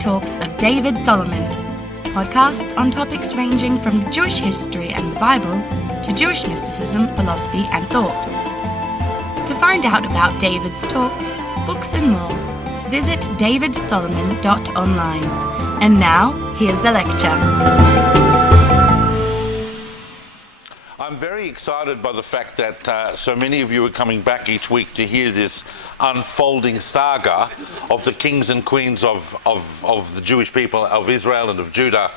Talks of David Solomon, podcasts on topics ranging from Jewish history and the Bible to Jewish mysticism, philosophy and thought. To find out about David's talks, books and more, visit davidsolomon.online. And now, here's the lecture. I'm very excited by the fact that so many of you are coming back each week to hear this unfolding saga of the kings and queens of the Jewish people of Israel and of Judah.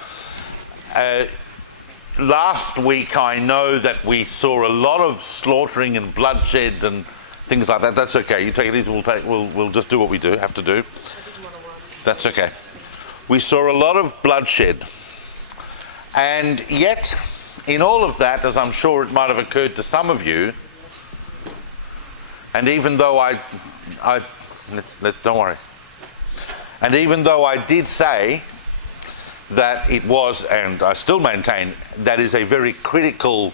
Last week I know that we saw a lot of slaughtering and bloodshed and things like that. That's okay. You take it easy. We'll just do what we have to do. That's okay. We saw a lot of bloodshed, and yet, in all of that, as I'm sure it might have occurred to some of you, and even though don't worry. And even though I did say that it was, and I still maintain, that is a very critical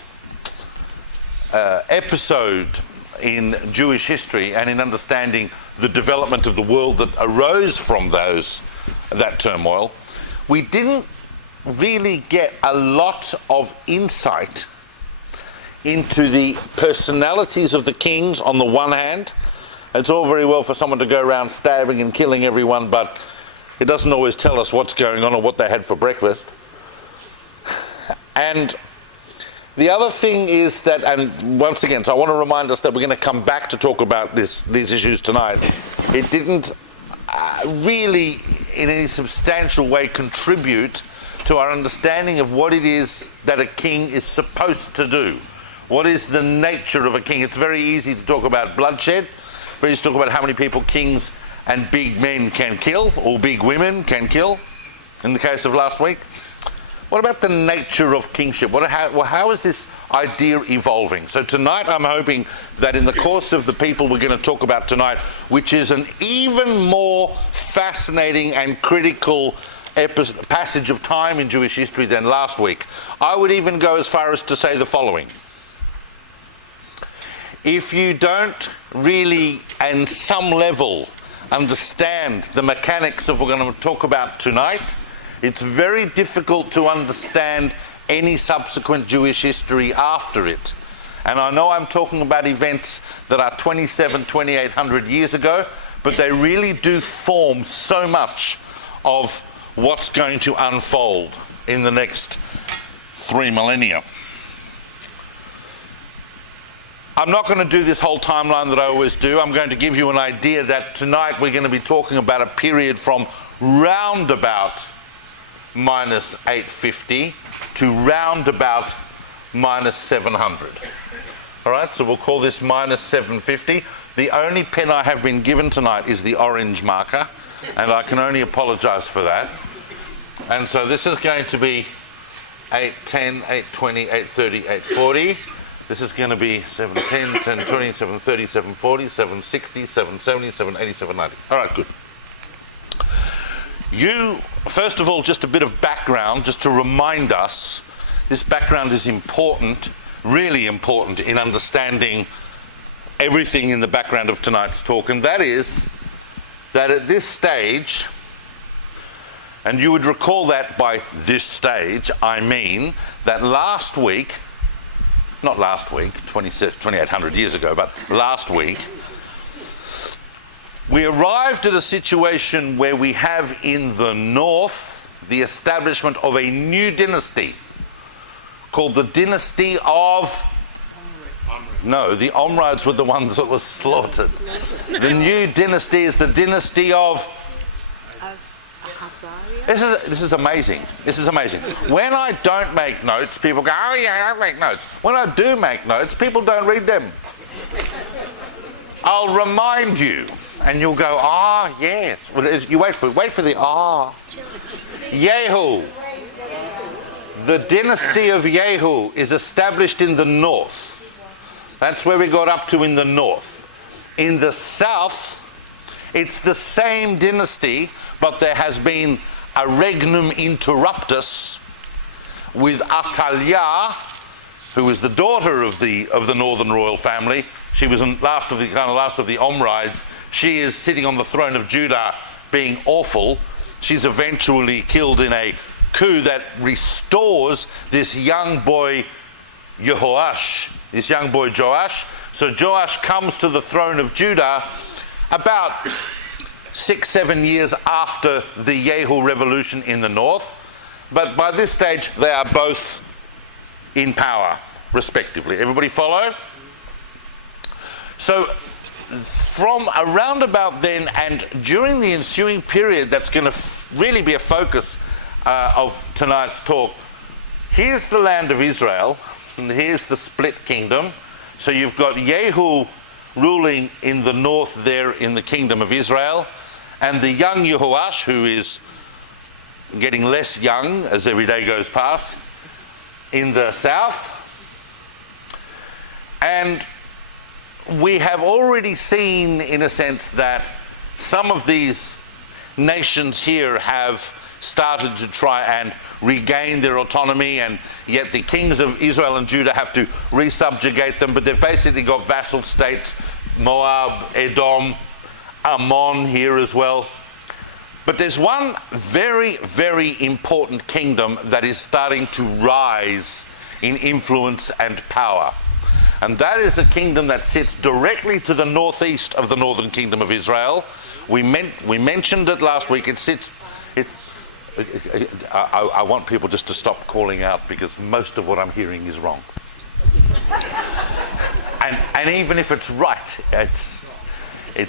episode in Jewish history and in understanding the development of the world that arose from that turmoil, we didn't really get a lot of insight into the personalities of the kings on the one hand. It's all very well for someone to go around stabbing and killing everyone, but it doesn't always tell us what's going on or what they had for breakfast. And the other thing is that, and once again, so I want to remind us that we're going to come back to talk about these issues tonight. It didn't really in any substantial way contribute to our understanding of what it is that a king is supposed to do. What is the nature of a king? It's very easy to talk about bloodshed, very easy to talk about how many people kings and big men can kill, or big women can kill, in the case of last week. What about the nature of kingship? How is this idea evolving? So tonight I'm hoping that in the course of the people we're going to talk about tonight, which is an even more fascinating and critical passage of time in Jewish history than last week, I would even go as far as to say the following. If you don't really, on some level, understand the mechanics of what we're going to talk about tonight, it's very difficult to understand any subsequent Jewish history after it. And I know I'm talking about events that are 2,800 years ago, but they really do form so much of what's going to unfold in the next 3 millennia. I'm not going to do this whole timeline that I always do. I'm going to give you an idea that tonight we're going to be talking about a period from round about minus 850 to round about minus 700. All right, so we'll call this minus 750. The only pen I have been given tonight is the orange marker, and I can only apologize for that. And so this is going to be 810, 820, 830, 840. This is going to be 710, 1020, 730, 740, 760, 770, 780, 790. All right, good. First of all, just a bit of background, just to remind us, this background is important, really important in understanding everything in the background of tonight's talk, and that is that at this stage, and you would recall that by this stage, I mean that last week, not last week, 2,800 years ago, but last week, we arrived at a situation where we have in the north the establishment of a new dynasty called the dynasty of... No, the Omrides were the ones that were slaughtered. The new dynasty is the dynasty of... This is amazing. This is amazing. When I don't make notes, people go, oh yeah, I make notes. When I do make notes, people don't read them. I'll remind you, and you'll go, yes. Well, you wait for the Jehu. The dynasty of Jehu is established in the north. That's where we got up to in the north. In the south, it's the same dynasty, but there has been a regnum interruptus with Athaliah, who is the daughter of the northern royal family. She was last of the Omrides. She is sitting on the throne of Judah, being awful, she's eventually killed in a coup that restores this young boy Yehoash, this young boy Joash. So Joash comes to the throne of Judah about 6-7 years after the Jehu revolution in the north. But by this stage, they are both in power, respectively. Everybody follow? So from around about then and during the ensuing period, that's going to really be a focus of tonight's talk. Here's the land of Israel, and here's the split kingdom. So you've got Jehu ruling in the north there in the kingdom of Israel, and the young Yehoash, who is getting less young as every day goes past, in the south. And we have already seen, in a sense, that some of these nations here have started to try and regain their autonomy, and yet the kings of Israel and Judah have to resubjugate them, but they've basically got vassal states, Moab, Edom, Ammon here as well. But there's one very, very important kingdom that is starting to rise in influence and power. And that is a kingdom that sits directly to the northeast of the northern kingdom of Israel. We mentioned it last week. I want people just to stop calling out, because most of what I'm hearing is wrong. and even if it's right, it's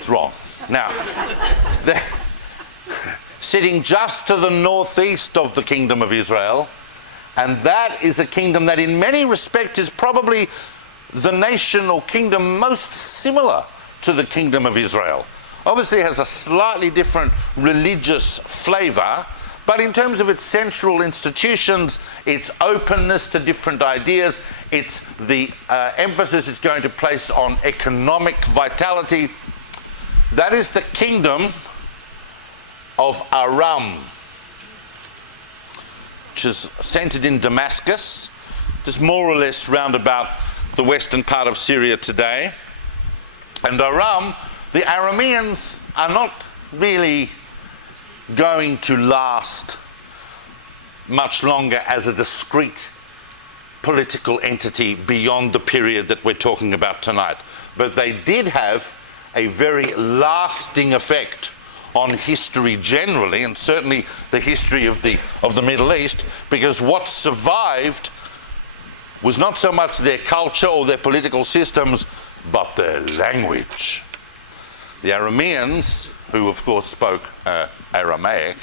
wrong. Now, sitting just to the northeast of the kingdom of Israel, and that is a kingdom that in many respects is probably the nation or kingdom most similar to the kingdom of Israel. Obviously it has a slightly different religious flavour, but in terms of its central institutions, its openness to different ideas, it's the emphasis it's going to place on economic vitality, that is the kingdom of Aram, which is centred in Damascus, just more or less round about the western part of Syria today. And Aram, the Arameans are not really going to last much longer as a discrete political entity beyond the period that we're talking about tonight. But they did have a very lasting effect on history generally, and certainly the history of the Middle East, because what survived was not so much their culture or their political systems, but their language. The Arameans, who of course spoke Aramaic,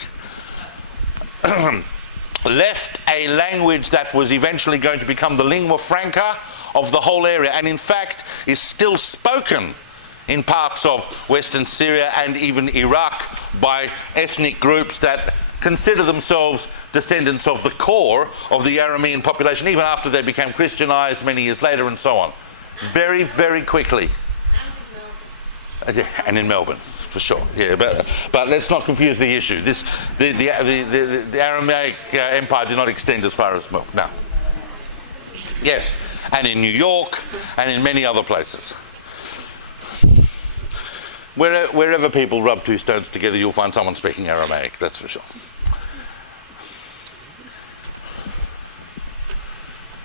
left a language that was eventually going to become the lingua franca of the whole area, and in fact is still spoken in parts of Western Syria and even Iraq by ethnic groups that consider themselves descendants of the core of the Aramean population, even after they became Christianized many years later and so on. Very, very quickly. And in Melbourne, for sure. Yeah, but let's not confuse the issue. The Aramaic Empire did not extend as far as Melbourne. No. Yes, and in New York and in many other places. Wherever people rub two stones together, you'll find someone speaking Aramaic, that's for sure.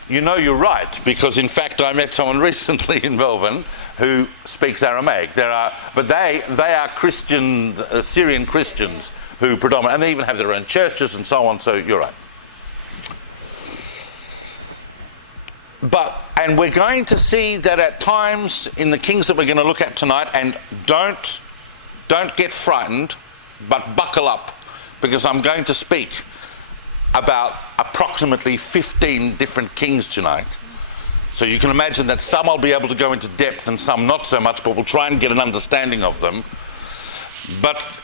You know you're right, because in fact I met someone recently in Melbourne who speaks Aramaic. But they are Christian, Syrian Christians who predominate, and they even have their own churches and so on, so you're right. And we're going to see that at times in the kings that we're going to look at tonight, and don't get frightened, but buckle up, because I'm going to speak about approximately 15 different kings tonight. So you can imagine that some I'll be able to go into depth and some not so much, but we'll try and get an understanding of them. But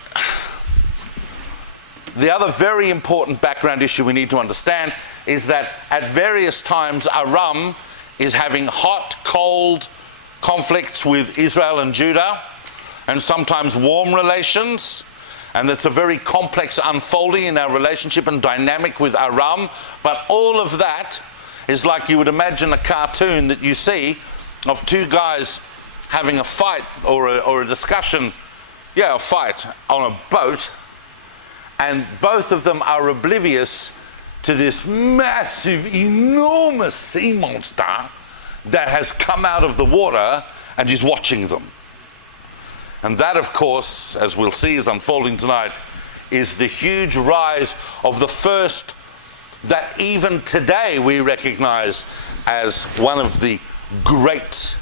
the other very important background issue we need to understand is that at various times Aram is having hot, cold conflicts with Israel and Judah, and sometimes warm relations. And it's a very complex unfolding in our relationship and dynamic with Aram. But all of that is like you would imagine a cartoon that you see of two guys having a fight or a discussion, a fight on a boat. And both of them are oblivious to this massive, enormous sea monster that has come out of the water and is watching them. And that, of course, as we'll see is unfolding tonight, is the huge rise of the first that even today we recognize as one of the great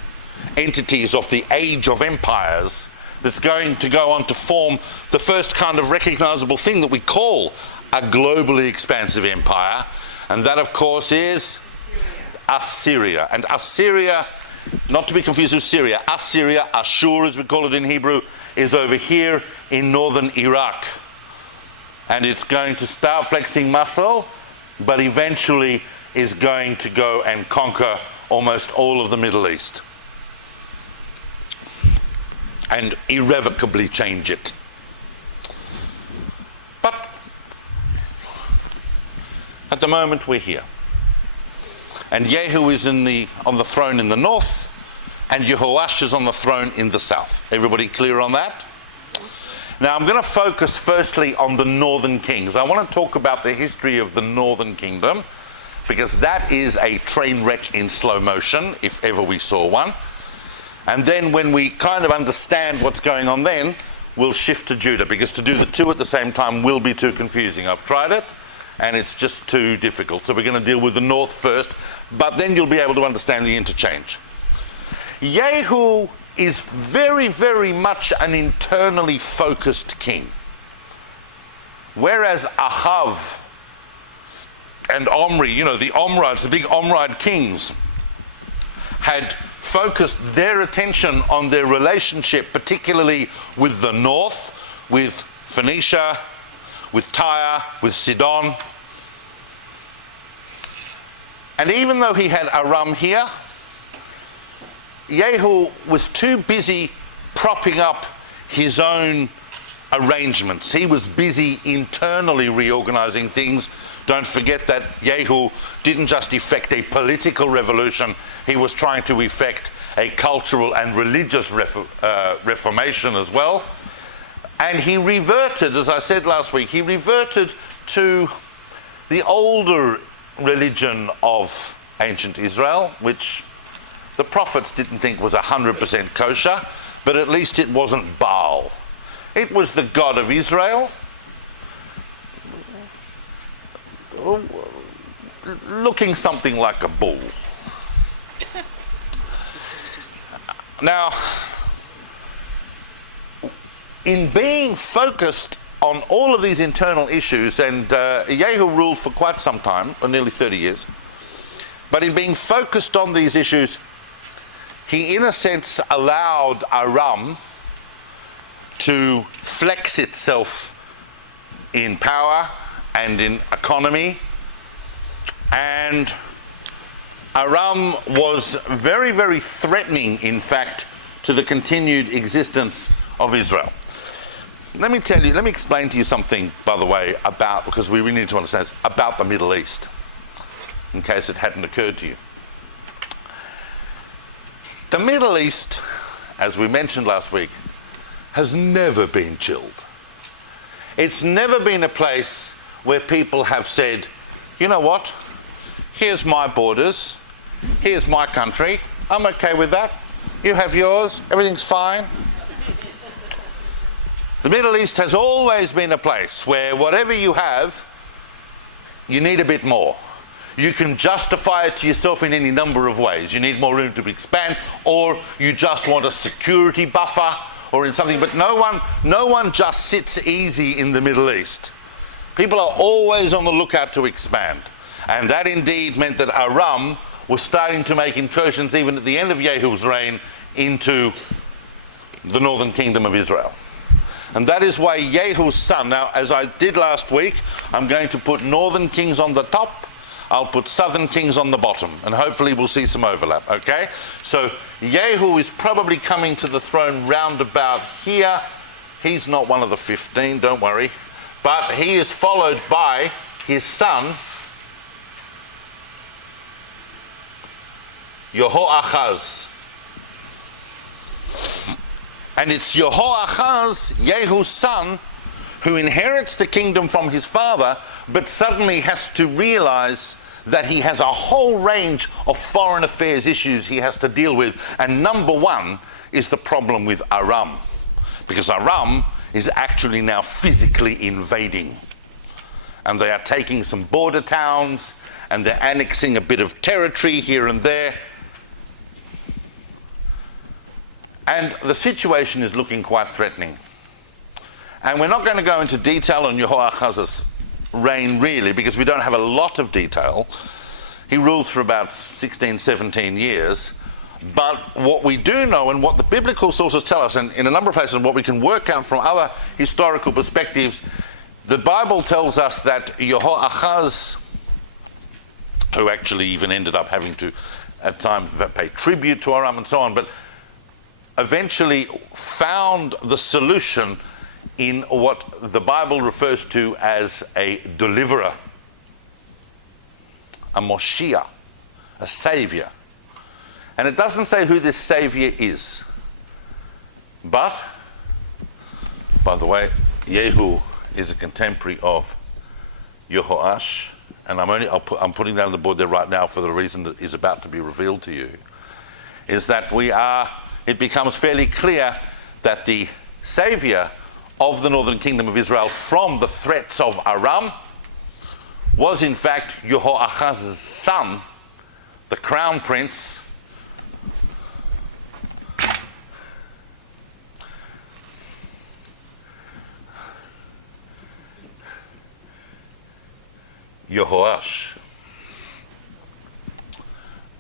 entities of the age of empires, that's going to go on to form the first kind of recognizable thing that we call a globally expansive empire. And that, of course, is Assyria. And Assyria, not to be confused with Syria, Assyria, Ashur as we call it in Hebrew, is over here in northern Iraq. And it's going to start flexing muscle, but eventually is going to go and conquer almost all of the Middle East and irrevocably change it. But at the moment we're here. And Jehu is on the throne in the north, and Yehoash is on the throne in the south. Everybody clear on that? Now I'm going to focus firstly on the northern kings. I want to talk about the history of the northern kingdom, because that is a train wreck in slow motion, if ever we saw one. And then when we kind of understand what's going on then, we'll shift to Judah, because to do the two at the same time will be too confusing. I've tried it, and it's just too difficult. So we're going to deal with the north first, but then you'll be able to understand the interchange. Jehu is very, very much an internally focused king. Whereas Ahav and Omri, the Omrides, the big Omride kings, had focused their attention on their relationship, particularly with the north, with Phoenicia, with Tyre, with Sidon. And even though he had Aram here, Jehu was too busy propping up his own arrangements. He was busy internally reorganizing things. Don't forget that Jehu didn't just effect a political revolution, he was trying to effect a cultural and religious reformation as well. And he reverted, as I said last week, he reverted to the older religion of ancient Israel, which the prophets didn't think was 100% kosher, but at least it wasn't Baal. It was the God of Israel, looking something like a bull. Now, in being focused on all of these internal issues, and Jehu ruled for quite some time, or nearly 30 years, but in being focused on these issues, he in a sense allowed Aram to flex itself in power and in economy. And Aram was very, very threatening, in fact, to the continued existence of Israel. Let me explain to you something, by the way, because we really need to understand this, about the Middle East, in case it hadn't occurred to you. The Middle East, as we mentioned last week, has never been chilled. It's never been a place where people have said, you know what, here's my borders, here's my country, I'm okay with that, you have yours, everything's fine. The Middle East has always been a place where whatever you have, you need a bit more. You can justify it to yourself in any number of ways. You need more room to expand, or you just want a security buffer, or in something. But no one just sits easy in the Middle East. People are always on the lookout to expand. And that indeed meant that Aram was starting to make incursions, even at the end of Jehu's reign, into the northern kingdom of Israel. And that is why Jehu's son, now as I did last week, I'm going to put northern kings on the top, I'll put southern kings on the bottom, and hopefully we'll see some overlap, okay? So Jehu is probably coming to the throne round about here. He's not one of the 15, don't worry. But he is followed by his son, Yehoash. And it's Yehoash, Jehu's son, who inherits the kingdom from his father, but suddenly has to realize that he has a whole range of foreign affairs issues he has to deal with. And number one is the problem with Aram, because Aram is actually now physically invading. And they are taking some border towns, and they're annexing a bit of territory here and there. And the situation is looking quite threatening. And we're not going to go into detail on Yehoahaz's reign really, because we don't have a lot of detail. He rules for about 16, 17 years. But what we do know, and what the biblical sources tell us, and in a number of places, and what we can work out from other historical perspectives, the Bible tells us that Yehoahaz, who actually even ended up having to at times pay tribute to Aram and so on, but eventually found the solution in what the Bible refers to as a deliverer, a Moshiach, a savior. And it doesn't say who this savior is. But, by the way, Jehu is a contemporary of Yehoash, and I'm putting that on the board there right now for the reason that is about to be revealed to you, is that it becomes fairly clear that the savior of the northern kingdom of Israel from the threats of Aram was in fact Yehoahaz's son, the crown prince, Yehoash.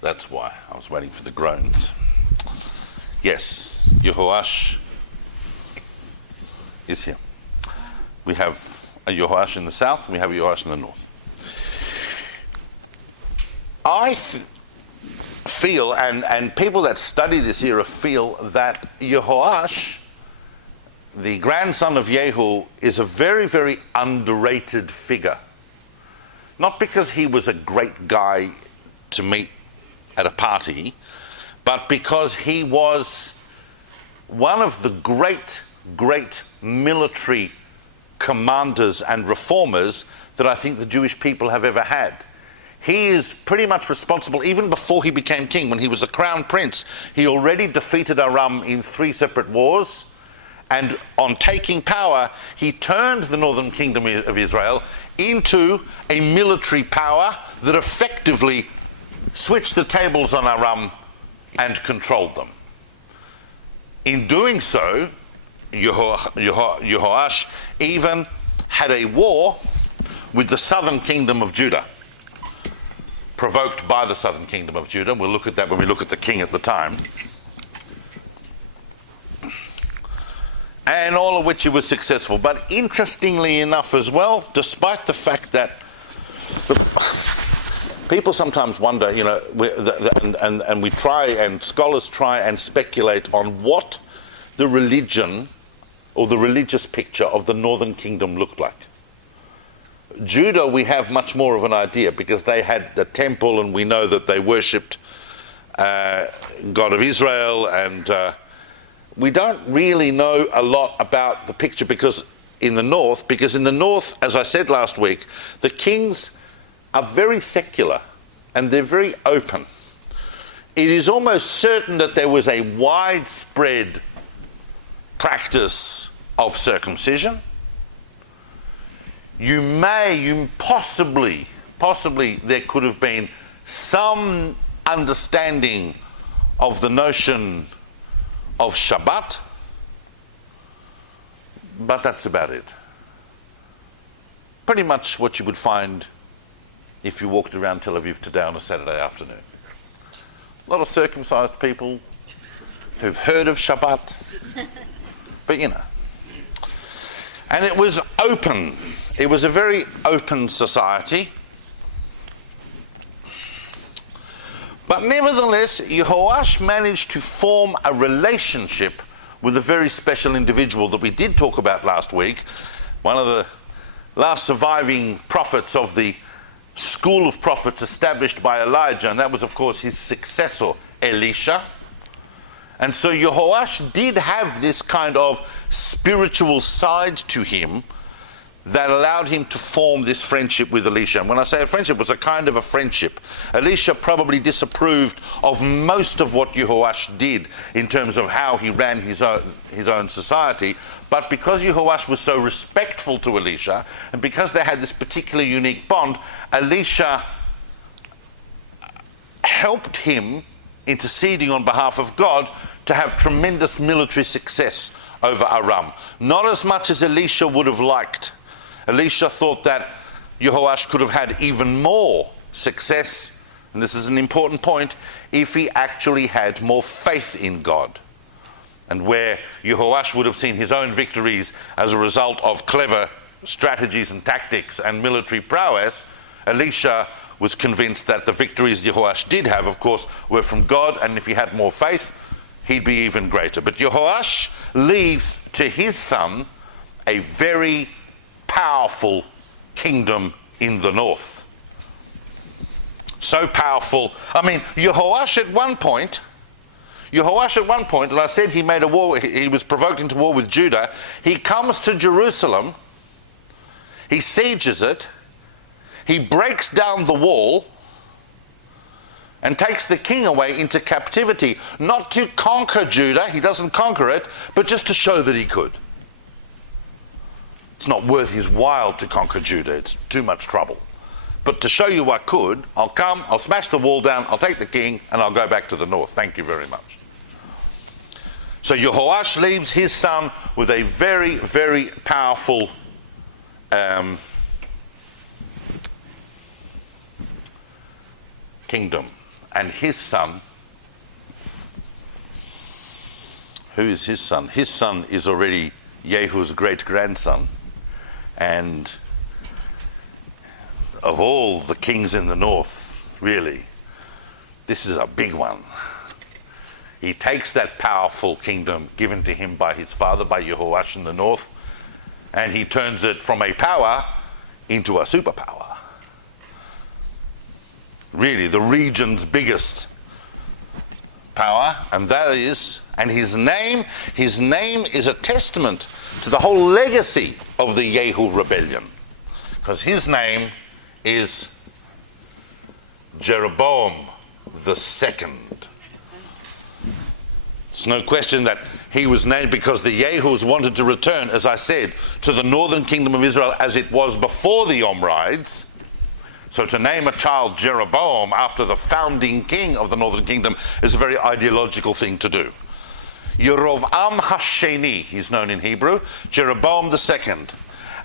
That's why I was waiting for the groans. Yes, Yehoash is here. We have a Yehoash in the south, and we have a Yehoash in the north. I feel, and people that study this era feel, that Yehoash, the grandson of Jehu, is a very, very underrated figure. Not because he was a great guy to meet at a party, but because he was one of the great military commanders and reformers that I think the Jewish people have ever had. He is pretty much responsible, even before he became king, when he was a crown prince, he already defeated Aram in 3 separate wars, and on taking power, he turned the northern kingdom of Israel into a military power that effectively switched the tables on Aram and controlled them. In doing so, Yehoash even had a war with the southern kingdom of Judah, provoked by the southern kingdom of Judah. We'll look at that when we look at the king at the time. And all of which he was successful. But interestingly enough as well, despite the fact that people sometimes wonder, and we try, and scholars try and speculate on what the religion or the religious picture of the northern kingdom looked like. Judah, we have much more of an idea because they had the temple, and we know that they worshipped God of Israel, and we don't really know a lot about the picture because in the north, as I said last week, the kings are very secular and they're very open. It is almost certain that there was a widespread practice of circumcision. Possibly there could have been some understanding of the notion of Shabbat, but that's about it. Pretty much what you would find if you walked around Tel Aviv today on a Saturday afternoon. A lot of circumcised people who've heard of Shabbat, but And it was open. It was a very open society. But nevertheless, Yehoash managed to form a relationship with a very special individual that we did talk about last week, one of the last surviving prophets of the school of prophets established by Elijah, and that was, of course, his successor, Elisha. And so Yehoash did have this kind of spiritual side to him that allowed him to form this friendship with Elisha. And when I say a friendship, it was a kind of a friendship. Elisha probably disapproved of most of what Yehoash did in terms of how he ran his own society, but because Yehoash was so respectful to Elisha, and because they had this particular unique bond, Elisha helped him, interceding on behalf of God, to have tremendous military success over Aram. Not as much as Elisha would have liked. Elisha thought that Yehoash could have had even more success, and this is an important point, if he actually had more faith in God. And where Yehoash would have seen his own victories as a result of clever strategies and tactics and military prowess, Elisha was convinced that the victories Yehoash did have, of course, were from God, and if he had more faith, he'd be even greater. But Yehoash leaves to his son a very powerful kingdom in the north. So powerful. I mean, Yehoash at one point, and I said he made a war, he was provoked into war with Judah. He comes to Jerusalem, he sieges it, he breaks down the wall and takes the king away into captivity, not to conquer Judah, he doesn't conquer it, but just to show that he could. It's not worth his while to conquer Judah, it's too much trouble. But to show you I could, I'll come, I'll smash the wall down, I'll take the king, and I'll go back to the north. Thank you very much. So Yehoash leaves his son with a very, very powerful kingdom. And his son, who is his son? His son is already Jehu's great-grandson. And of all the kings in the north, really, this is a big one. He takes that powerful kingdom given to him by his father, by Yehoash in the north, and he turns it from a power into a superpower. Really, the region's biggest power, and that is, and his name is a testament to the whole legacy of the Jehu rebellion, because his name is Jeroboam the Second. It's no question that he was named because the Jehus wanted to return, as I said, to the northern kingdom of Israel as it was before the Omrides. So to name a child Jeroboam after the founding king of the northern kingdom is a very ideological thing to do. Yerovam Hasheni, he's known in Hebrew, Jeroboam the Second.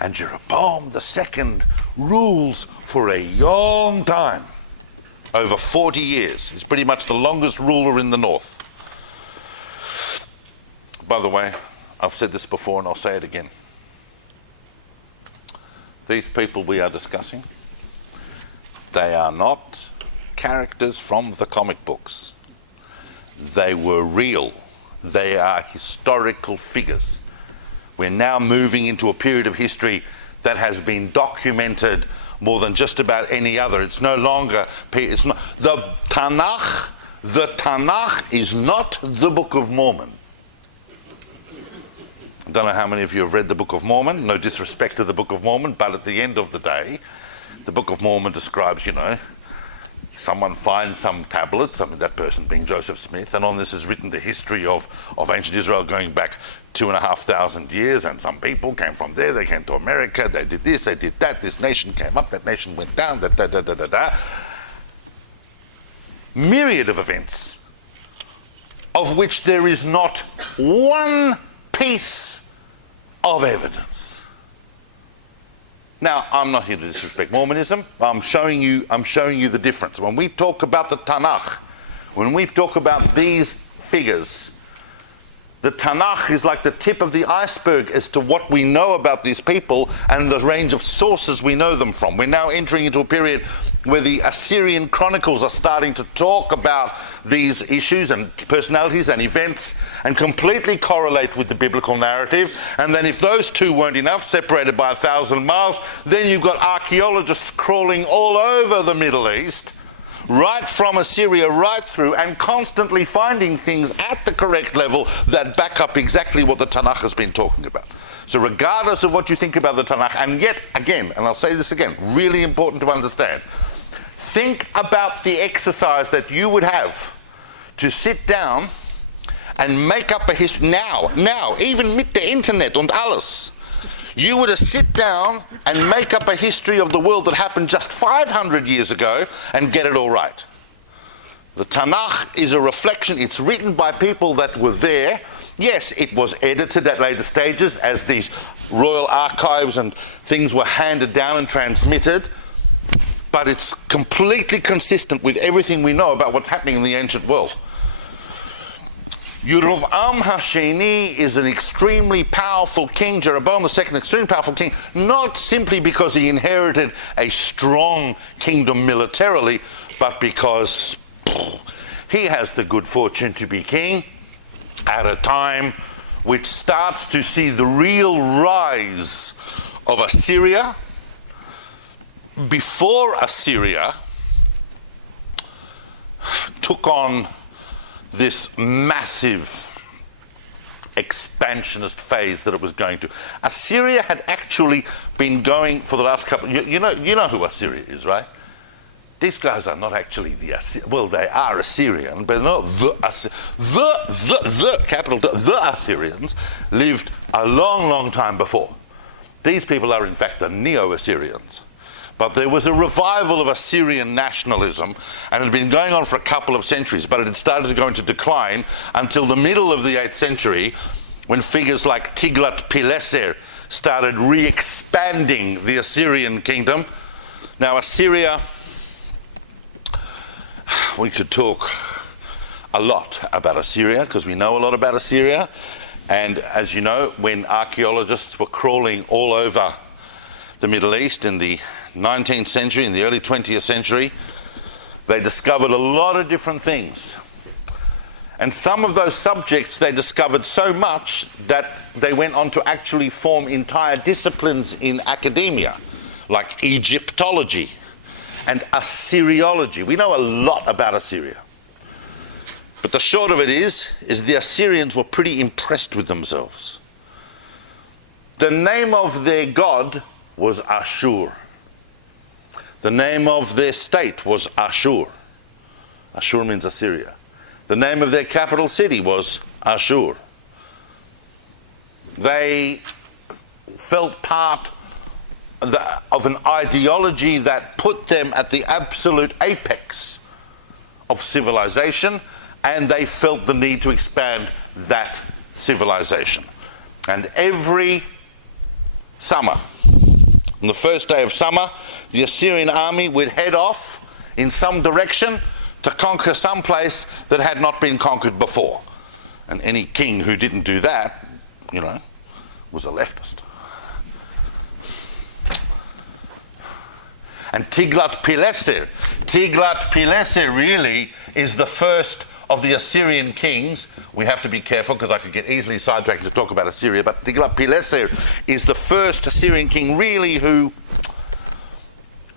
And Jeroboam the Second rules for a long time, over 40 years. He's pretty much the longest ruler in the north. By the way, I've said this before and I'll say it again. These people we are discussing, they are not characters from the comic books. They were real. They are historical figures. We're now moving into a period of history that has been documented more than just about any other. It's no longer, it's not, the Tanakh is not the Book of Mormon. I don't know how many of you have read the Book of Mormon, no disrespect to the Book of Mormon, but at the end of the day, the Book of Mormon describes, someone finds some tablets, that person being Joseph Smith, and on this is written the history of ancient Israel going back 2,500 years, and some people came from there, they came to America, they did this, they did that, this nation came up, that nation went down, Myriad of events, of which there is not one piece of evidence. Now, I'm not here to disrespect Mormonism. I'm showing you the difference. When we talk about the Tanakh, when we talk about these figures, the Tanakh is like the tip of the iceberg as to what we know about these people and the range of sources we know them from. We're now entering into a period where the Assyrian chronicles are starting to talk about these issues and personalities and events and completely correlate with the biblical narrative. And then if those two weren't enough, separated by 1,000 miles, then you've got archaeologists crawling all over the Middle East, right from Assyria right through, and constantly finding things at the correct level that back up exactly what the Tanakh has been talking about. So regardless of what you think about the Tanakh, and yet again, and I'll say this again, really important to understand, think about the exercise that you would have to sit down and make up a history now, even mit the internet und alles. You were to sit down and make up a history of the world that happened just 500 years ago and get it all right. The Tanakh is a reflection. It's written by people that were there. Yes, it was edited at later stages as these royal archives and things were handed down and transmitted, but it's completely consistent with everything we know about what's happening in the ancient world. Yerovam Hasheni is an extremely powerful king, Jeroboam II, an extremely powerful king, not simply because he inherited a strong kingdom militarily, but because he has the good fortune to be king at a time which starts to see the real rise of Assyria. Before Assyria took on this massive expansionist phase that it was going to. Assyria had actually been going for the last couple. You know who Assyria is, right? These guys are not actually well, they are Assyrian, but not the capital. The Assyrians lived a long, long time before. These people are in fact the Neo-Assyrians. But there was a revival of Assyrian nationalism, and it had been going on for a couple of centuries, but it had started to go into decline until the middle of the 8th century, when figures like Tiglath-Pileser started re-expanding the Assyrian kingdom. Now Assyria, we could talk a lot about Assyria, because we know a lot about Assyria, and as you know, when archaeologists were crawling all over the Middle East in the 19th century, in the early 20th century, they discovered a lot of different things. And some of those subjects they discovered so much that they went on to actually form entire disciplines in academia, like Egyptology and Assyriology. We know a lot about Assyria. But the short of it is the Assyrians were pretty impressed with themselves. The name of their god was Ashur. The name of their state was Ashur. Ashur means Assyria. The name of their capital city was Ashur. They felt part of an ideology that put them at the absolute apex of civilization, and they felt the need to expand that civilization. And every summer, on the first day of summer, the Assyrian army would head off in some direction to conquer some place that had not been conquered before. And any king who didn't do that, was a leftist. And Tiglath-Pileser really is the first of the Assyrian kings. We have to be careful because I could get easily sidetracked to talk about Assyria, but Tiglath-Pileser is the first Assyrian king really who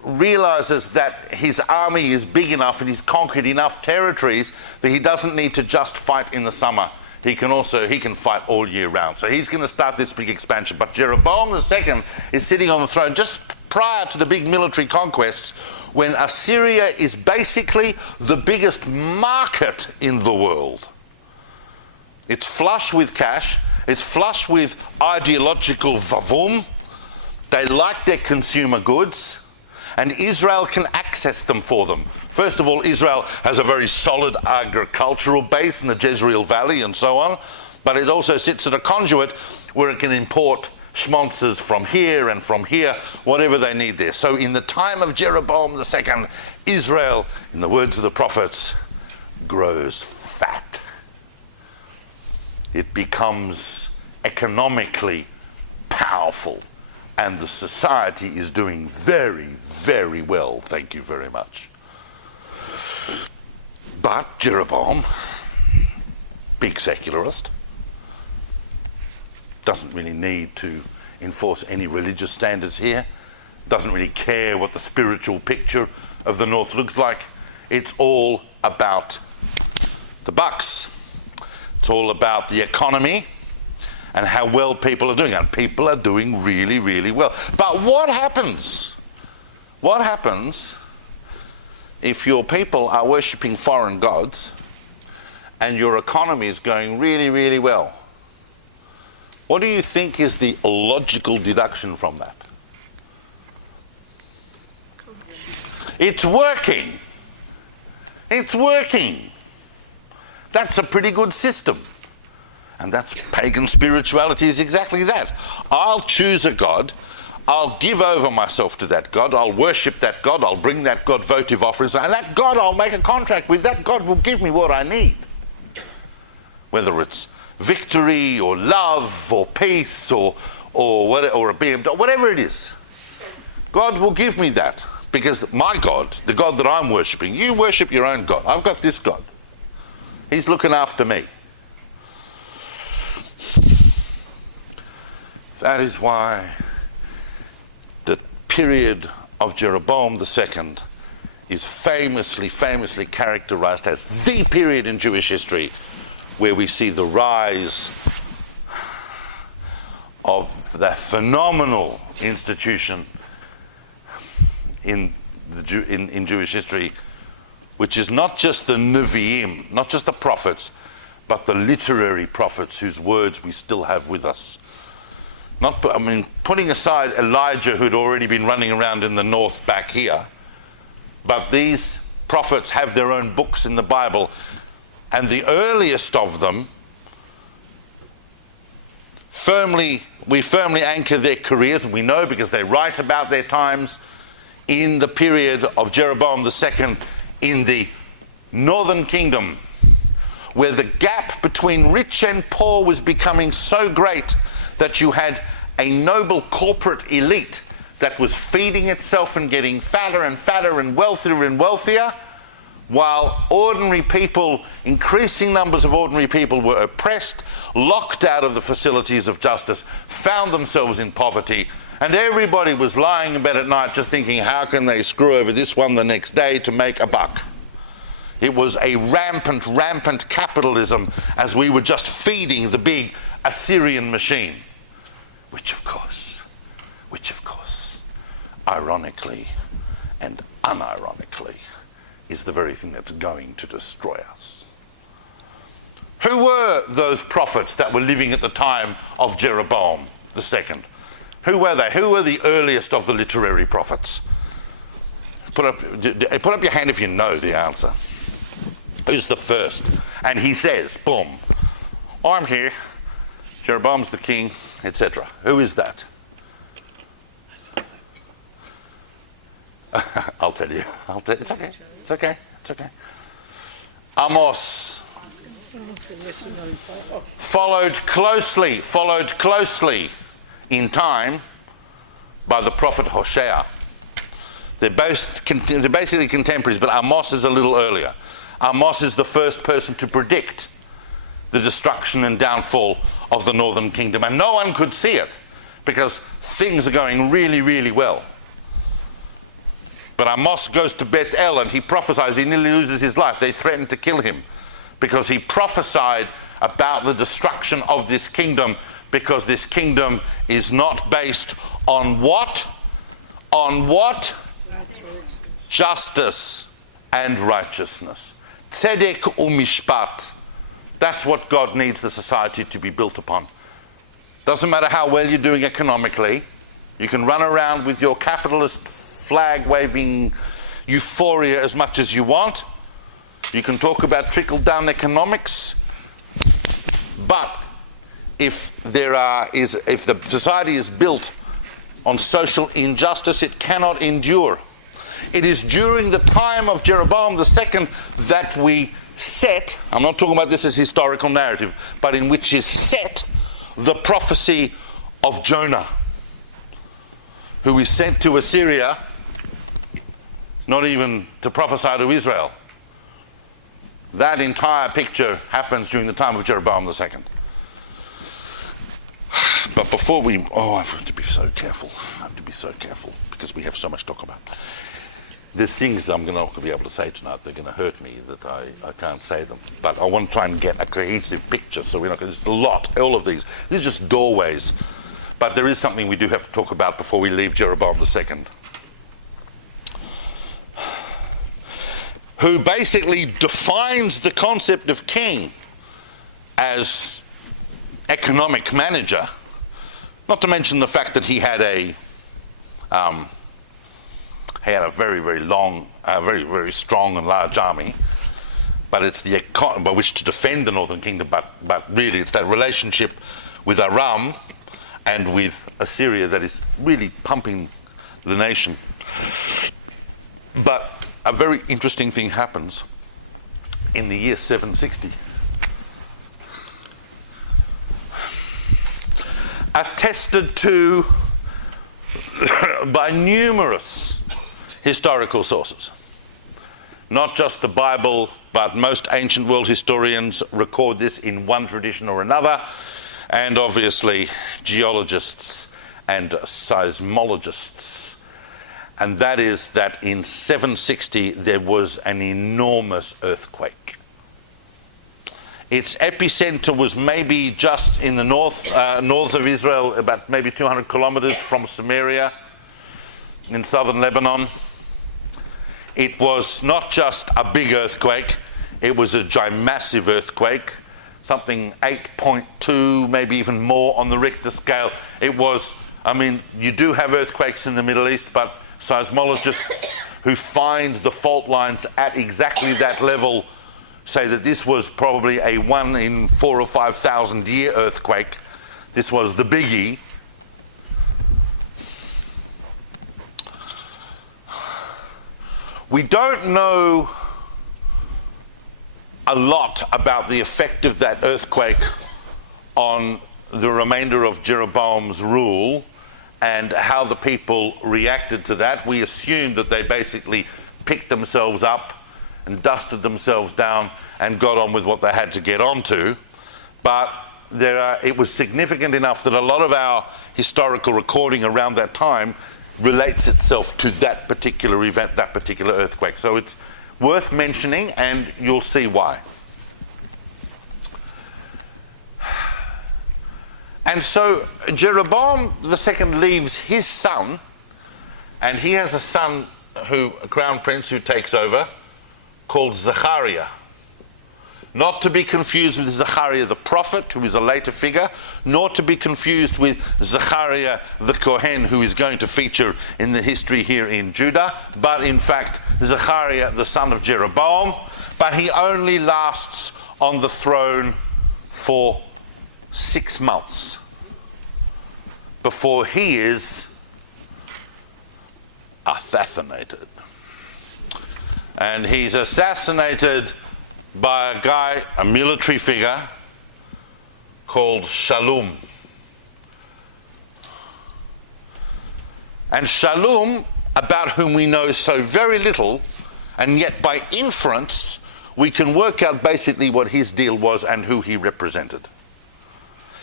realizes that his army is big enough and he's conquered enough territories that he doesn't need to just fight in the summer. He can fight all year round. So he's going to start this big expansion. But Jeroboam II is sitting on the throne just prior to the big military conquests, when Assyria is basically the biggest market in the world. It's flush with cash. It's flush with ideological vavum. They like their consumer goods, and Israel can access them for them. First of all, Israel has a very solid agricultural base in the Jezreel Valley and so on, but it also sits at a conduit where it can import schmonzes from here and from here, whatever they need there. So in the time of Jeroboam II, Israel, in the words of the prophets, grows fat. It becomes economically powerful, and the society is doing very, very well, thank you very much. But Jeroboam, big secularist, doesn't really need to enforce any religious standards here, doesn't really care what the spiritual picture of the north looks like. It's all about the bucks. It's all about the economy and how well people are doing. And people are doing really, really well. But what happens? What happens if your people are worshipping foreign gods and your economy is going really, really well? What do you think is the logical deduction from that? It's working. It's working. That's a pretty good system. And that's pagan spirituality, is exactly that. I'll choose a god. I'll give over myself to that God. I'll worship that God. I'll bring that God votive offerings. And that God I'll make a contract with. That God will give me what I need. Whether it's victory or love or peace or a BMW, whatever it is. God will give me that. Because my God, the God that I'm worshipping, you worship your own God. I've got this God. He's looking after me. That is why the period of Jeroboam II is famously characterized as the period in Jewish history where we see the rise of the phenomenal institution in Jewish history, which is not just the Nevi'im, not just the prophets, but the literary prophets whose words we still have with us. Putting aside Elijah, who'd already been running around in the north back here, but these prophets have their own books in the Bible, and the earliest of them we firmly anchor their careers, and we know because they write about their times in the period of Jeroboam II in the northern kingdom, where the gap between rich and poor was becoming so great that you had a noble corporate elite that was feeding itself and getting fatter and fatter and wealthier, while ordinary people, increasing numbers of ordinary people, were oppressed, locked out of the facilities of justice, found themselves in poverty, and everybody was lying in bed at night just thinking, how can they screw over this one the next day to make a buck? It was a rampant capitalism as we were just feeding the big Assyrian machine, which of course, ironically and unironically, is the very thing that's going to destroy us. Who were those prophets that were living at the time of Jeroboam II? Who were they? Who were the earliest of the literary prophets? Put up your hand if you know the answer. Who's the first? And he says, boom, I'm here, Jeroboam's the king, etc. Who is that? I'll tell you. It's okay. Amos. Followed closely in time by the prophet Hosea. They're basically contemporaries, but Amos is a little earlier. Amos is the first person to predict the destruction and downfall of the northern kingdom, and no one could see it because things are going really, really well. But Amos goes to Beth El and he prophesies. He nearly loses his life. They threaten to kill him because he prophesied about the destruction of this kingdom, because this kingdom is not based on what? On what? Justice and righteousness. Tzedek u'mishpat. That's what God needs the society to be built upon. Doesn't matter how well you're doing economically. You can run around with your capitalist flag-waving euphoria as much as you want. You can talk about trickle-down economics. But if the society is built on social injustice, it cannot endure. It is during the time of Jeroboam II that we set, I'm not talking about this as historical narrative, but in which is set the prophecy of Jonah, who is sent to Assyria, not even to prophesy to Israel. That entire picture happens during the time of Jeroboam II. But before I have to be so careful. I have to be so careful because we have so much to talk about. There's things I'm not going to be able to say tonight. They're going to hurt me that I can't say them. But I want to try and get a cohesive picture. So we're not going to, there's a lot, all of these. These are just doorways. But there is something we do have to talk about before we leave Jeroboam II, who basically defines the concept of king as economic manager, not to mention the fact that he had a very, very long, very, very strong and large army, but it's the by which to defend the northern kingdom, but really it's that relationship with Aram and with Assyria that is really pumping the nation. But a very interesting thing happens in the year 760. Attested to by numerous historical sources. Not just the Bible, but most ancient world historians record this in one tradition or another, and obviously geologists and seismologists. And that is that in 760 there was an enormous earthquake. Its epicenter was maybe just in the north of Israel, about maybe 200 kilometers from Samaria, in southern Lebanon. It was not just a big earthquake, it was a massive earthquake, something 8.2, maybe even more on the Richter scale. It was, I mean, you do have earthquakes in the Middle East, but seismologists who find the fault lines at exactly that level say that this was probably a 1 in 4 or 5,000 year earthquake. This was the biggie. We don't know a lot about the effect of that earthquake on the remainder of Jeroboam's rule and how the people reacted to that. We assume that they basically picked themselves up and dusted themselves down and got on with what they had to get on to. But it was significant enough that a lot of our historical recording around that time relates itself to that particular event, that particular earthquake. So it's worth mentioning, and you'll see why. And so Jeroboam II leaves his son, and he has a son, a crown prince who takes over, called Zechariah. Not to be confused with Zechariah the prophet, who is a later figure, nor to be confused with Zechariah the Kohen, who is going to feature in the history here in Judah, but in fact Zechariah the son of Jeroboam, but he only lasts on the throne for 6 months before he is assassinated. And he's assassinated by a guy, a military figure, called Shallum. And Shallum, about whom we know so very little, and yet by inference, we can work out basically what his deal was and who he represented.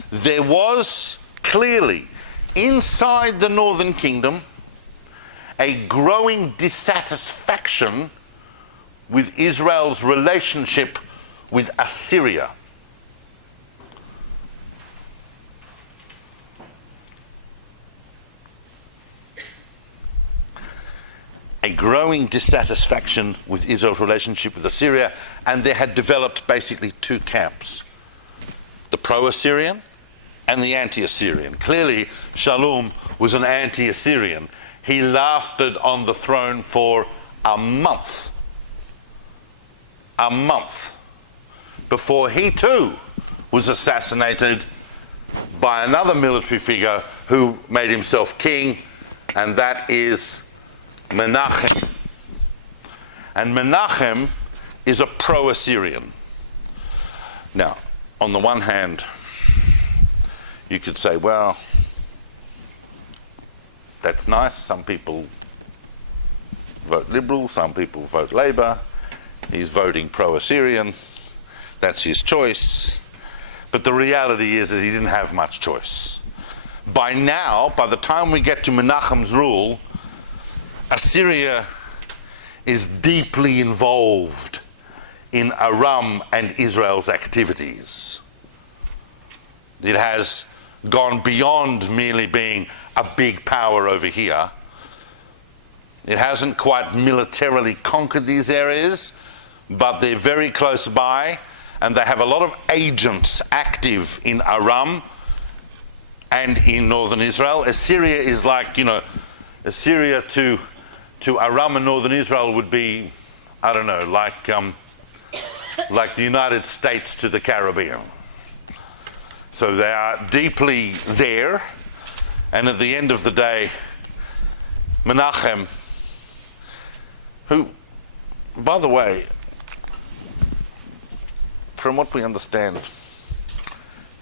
There was clearly, inside the northern kingdom, a growing dissatisfaction with Israel's relationship with Assyria. A growing dissatisfaction with Israel's relationship with Assyria, and there had developed basically 2 camps: the pro-Assyrian and the anti-Assyrian. Clearly, Shallum was an anti-Assyrian. He lasted on the throne for a month before he too was assassinated by another military figure who made himself king, and that is Menachem. And Menachem is a pro-Assyrian. Now, on the one hand, you could say, well, that's nice. Some people vote Liberal, some people vote Labour. He's voting pro-Assyrian. That's his choice. But the reality is that he didn't have much choice. By now, by the time we get to Menachem's rule, Assyria is deeply involved in Aram and Israel's activities. It has gone beyond merely being a big power over here. It hasn't quite militarily conquered these areas, but they're very close by, and they have a lot of agents active in Aram and in northern Israel. Assyria is like, Assyria to Aram and northern Israel would be, I don't know, like the United States to the Caribbean. So they are deeply there, and at the end of the day, Menachem, who, by the way, from what we understand,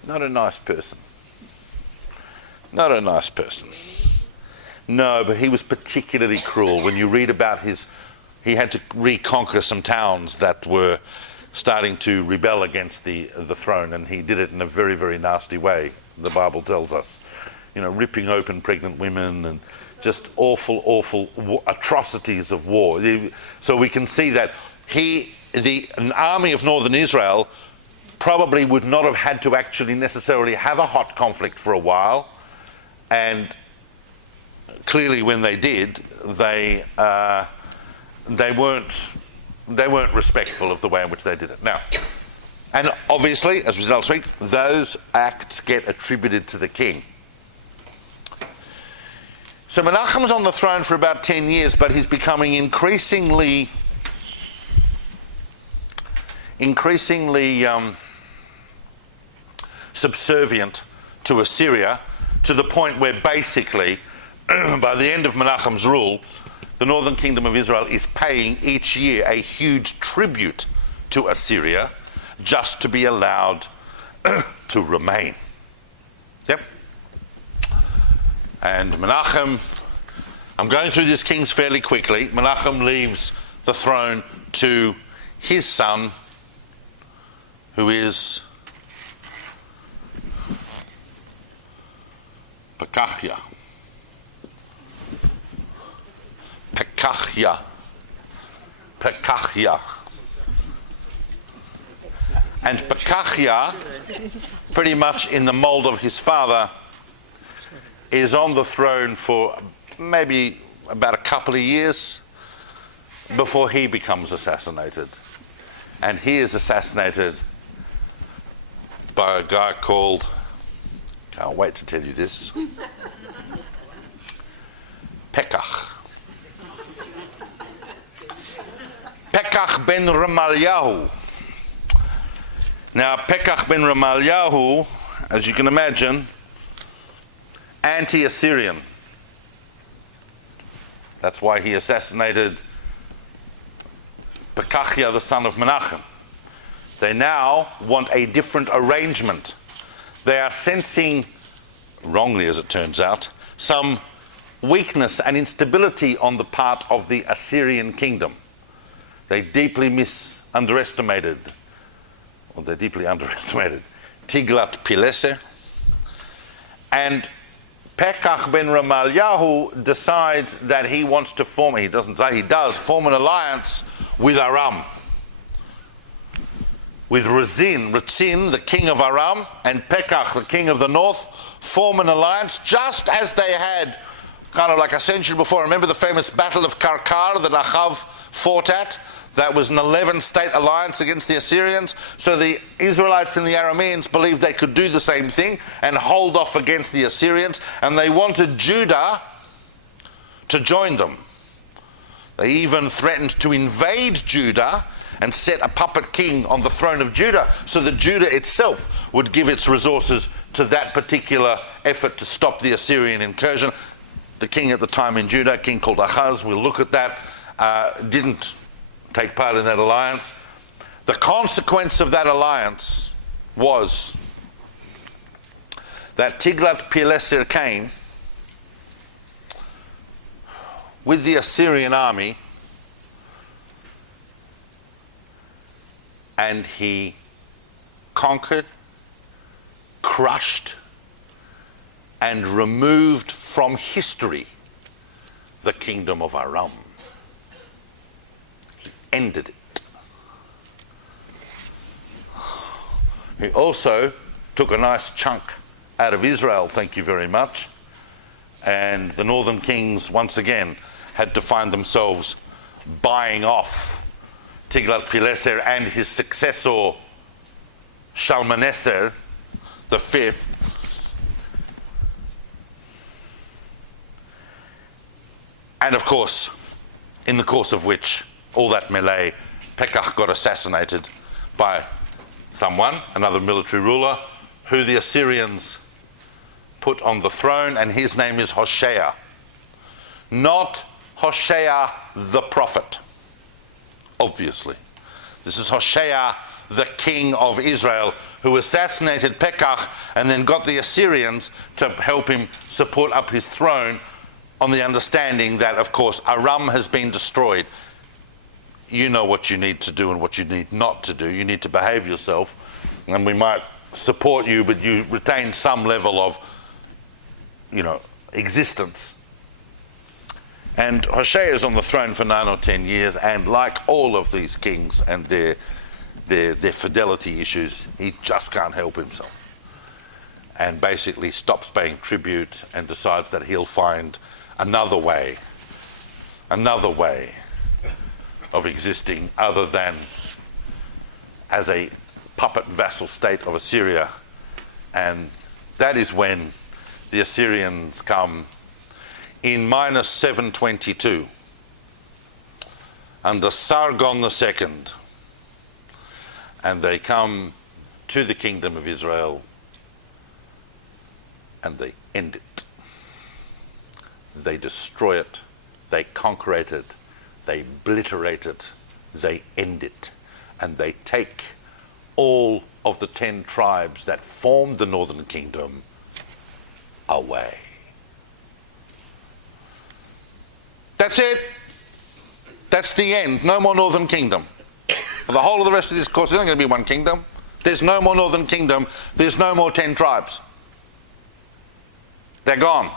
not a nice person. Not a nice person. No, but he was particularly cruel. When you read about he had to reconquer some towns that were starting to rebel against the throne, and he did it in a very, very nasty way, the Bible tells us. Ripping open pregnant women and just awful, awful atrocities of war. So we can see that an army of northern Israel probably would not have had to actually necessarily have a hot conflict for a while, and clearly when they did, they weren't respectful of the way in which they did it. Now, and obviously, as a result, those acts get attributed to the king. So Menachem's on the throne for about 10 years, but he's becoming increasingly subservient to Assyria, to the point where basically, by the end of Menachem's rule, the northern kingdom of Israel is paying each year a huge tribute to Assyria just to be allowed to remain. Yep. And Menachem, I'm going through these kings fairly quickly. Menachem leaves the throne to his son, who is Pekahiah. And Pekahiah, pretty much in the mold of his father, is on the throne for maybe about a couple of years before he becomes assassinated. And he is assassinated by a guy called, can't wait to tell you this, Pekach ben Ramalyahu. Now, Pekach ben Ramalyahu, as you can imagine, anti-Assyrian. That's why he assassinated Pekahiah, the son of Menachem. They now want a different arrangement. They are sensing, wrongly as it turns out, some weakness and instability on the part of the Assyrian kingdom. They deeply underestimated Tiglath-Pileser, and Pekach ben Ramalyahu decides that he wants to form, he does form an alliance with Aram. With Rezin, the king of Aram, and Pekach, the king of the north, form an alliance just as they had kind of like a century before. Remember the famous Battle of Karkar that Achav fought at? That was an 11-state alliance against the Assyrians. So the Israelites and the Arameans believed they could do the same thing and hold off against the Assyrians, and they wanted Judah to join them. They even threatened to invade Judah and set a puppet king on the throne of Judah, so that Judah itself would give its resources to that particular effort to stop the Assyrian incursion. The king at the time in Judah, a king called Ahaz, we'll look at that, didn't take part in that alliance. The consequence of that alliance was that Tiglath-Pileser came with the Assyrian army, and he conquered, crushed, and removed from history the kingdom of Aram. ended it. He also took a nice chunk out of Israel, thank you very much, and the northern kings once again had to find themselves buying off Tiglath-Pileser and his successor Shalmaneser the fifth. And of course, in the course of which, all that melee, Pekach got assassinated by someone, another military ruler, who the Assyrians put on the throne, and his name is Hoshea. Not Hoshea the prophet, obviously. This is Hoshea the king of Israel, who assassinated Pekach and then got the Assyrians to help him support up his throne, on the understanding that, of course, Aram has been destroyed. You know what you need to do and what you need not to do. You need to behave yourself, and we might support you, but you retain some level of, existence. And Hoshea is on the throne for 9 or 10 years, and like all of these kings and their fidelity issues, he just can't help himself, and basically stops paying tribute and decides that he'll find another way of existing other than as a puppet vassal state of Assyria. And that is when the Assyrians come in minus 722 under Sargon II, and they come to the kingdom of Israel and they end it. They destroy it, they conquer it, they obliterate it, they end it, and they take all of the 10 tribes that formed the northern kingdom away. That's it. That's the end. No more northern kingdom. For the whole of the rest of this course, there's only going to be one kingdom. There's no more northern kingdom. There's no more 10 tribes. They're gone.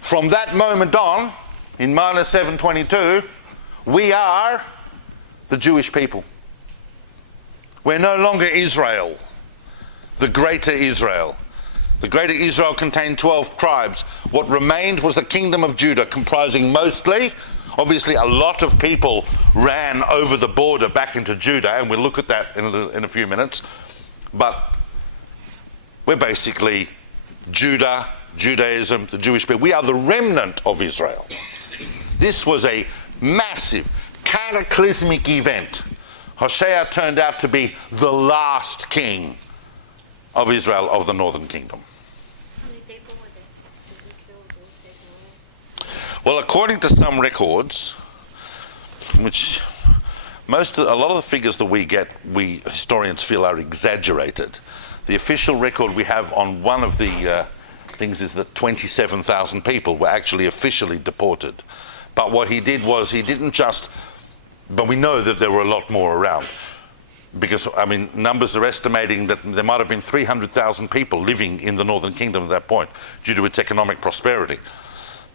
From that moment on, in minus 722, we are the Jewish people. We're no longer Israel, the greater Israel. The greater Israel contained 12 tribes. What remained was the kingdom of Judah, comprising mostly, obviously a lot of people ran over the border back into Judah, and we'll look at that in a few minutes. But we're basically Judah, Judaism, the Jewish people. We are the remnant of Israel. This was a massive, cataclysmic event. Hoshea turned out to be the last king of Israel, of the northern kingdom. How many people were there? Did he kill or take away? Well, according to some records, which a lot of the figures that we historians feel are exaggerated. The official record we have on one of the things is that 27,000 people were actually officially deported. But what he did was, he didn't just, but we know that there were a lot more around. Because, numbers are estimating that there might have been 300,000 people living in the northern kingdom at that point, due to its economic prosperity.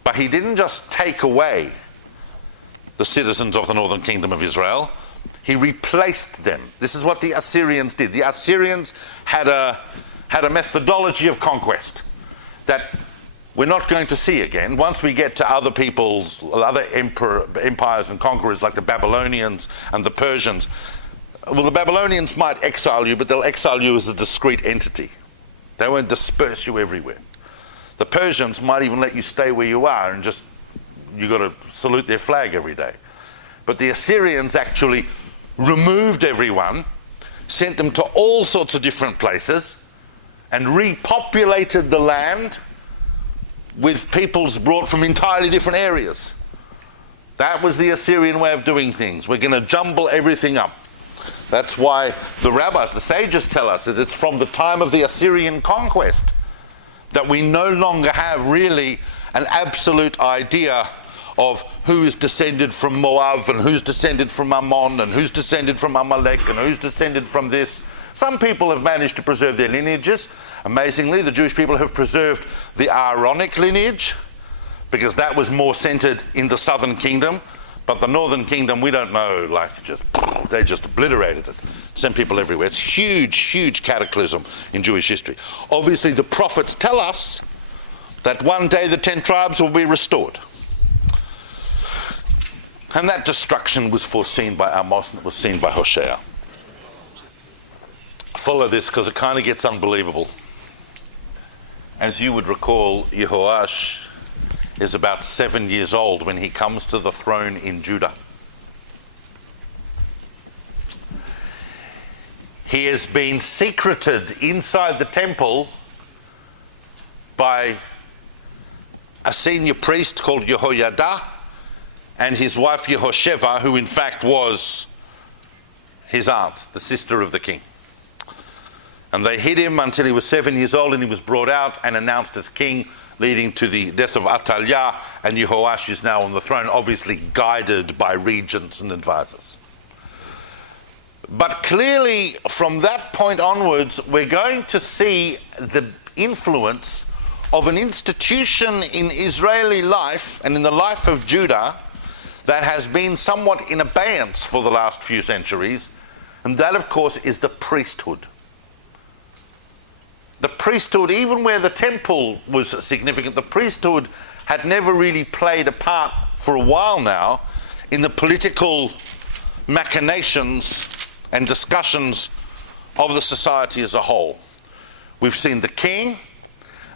But he didn't just take away the citizens of the northern kingdom of Israel, he replaced them. This is what the Assyrians did. The Assyrians had a methodology of conquest that we're not going to see again. Once we get to other peoples, other empires and conquerors like the Babylonians and the Persians, well, the Babylonians might exile you, but they'll exile you as a discrete entity. They won't disperse you everywhere. The Persians might even let you stay where you are and just, you got to salute their flag every day. But the Assyrians actually removed everyone, sent them to all sorts of different places, and repopulated the land with peoples brought from entirely different areas. That was the Assyrian way of doing things. We're going to jumble everything up. That's why the rabbis, the sages tell us that it's from the time of the Assyrian conquest that we no longer have really an absolute idea of who is descended from Moab and who's descended from Ammon and who's descended from Amalek and who's descended from this. Some people have managed to preserve their lineages. Amazingly, the Jewish people have preserved the Aaronic lineage, because that was more centered in the southern kingdom. But the northern kingdom, we don't know, they just obliterated it. Sent people everywhere. It's huge, huge cataclysm in Jewish history. Obviously, the prophets tell us that one day the 10 tribes will be restored. And that destruction was foreseen by Amos and it was seen by Hosea. Follow this because it kind of gets unbelievable. As you would recall, Yehoash is about 7 years old when he comes to the throne in Judah. He has been secreted inside the temple by a senior priest called Jehoiada and his wife Yehosheva, who in fact was his aunt, the sister of the king. And they hid him until he was 7 years old, and he was brought out and announced as king, leading to the death of Athaliah, and Yehoash is now on the throne, obviously guided by regents and advisors. But clearly, from that point onwards, we're going to see the influence of an institution in Israeli life and in the life of Judah that has been somewhat in abeyance for the last few centuries, and that, of course, is the priesthood. The priesthood, even where the temple was significant, the priesthood had never really played a part for a while now in the political machinations and discussions of the society as a whole. We've seen the king,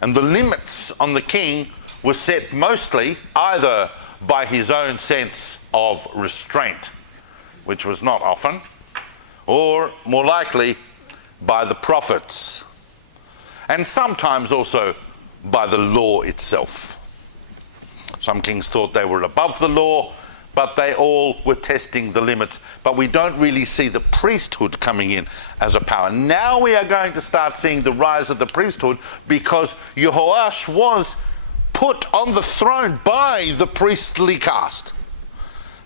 and the limits on the king were set mostly either by his own sense of restraint, which was not often, or more likely by the prophets, and sometimes also by the law itself. Some kings thought they were above the law, but they all were testing the limits. But we don't really see the priesthood coming in as a power. Now we are going to start seeing the rise of the priesthood because Yehoash was put on the throne by the priestly caste.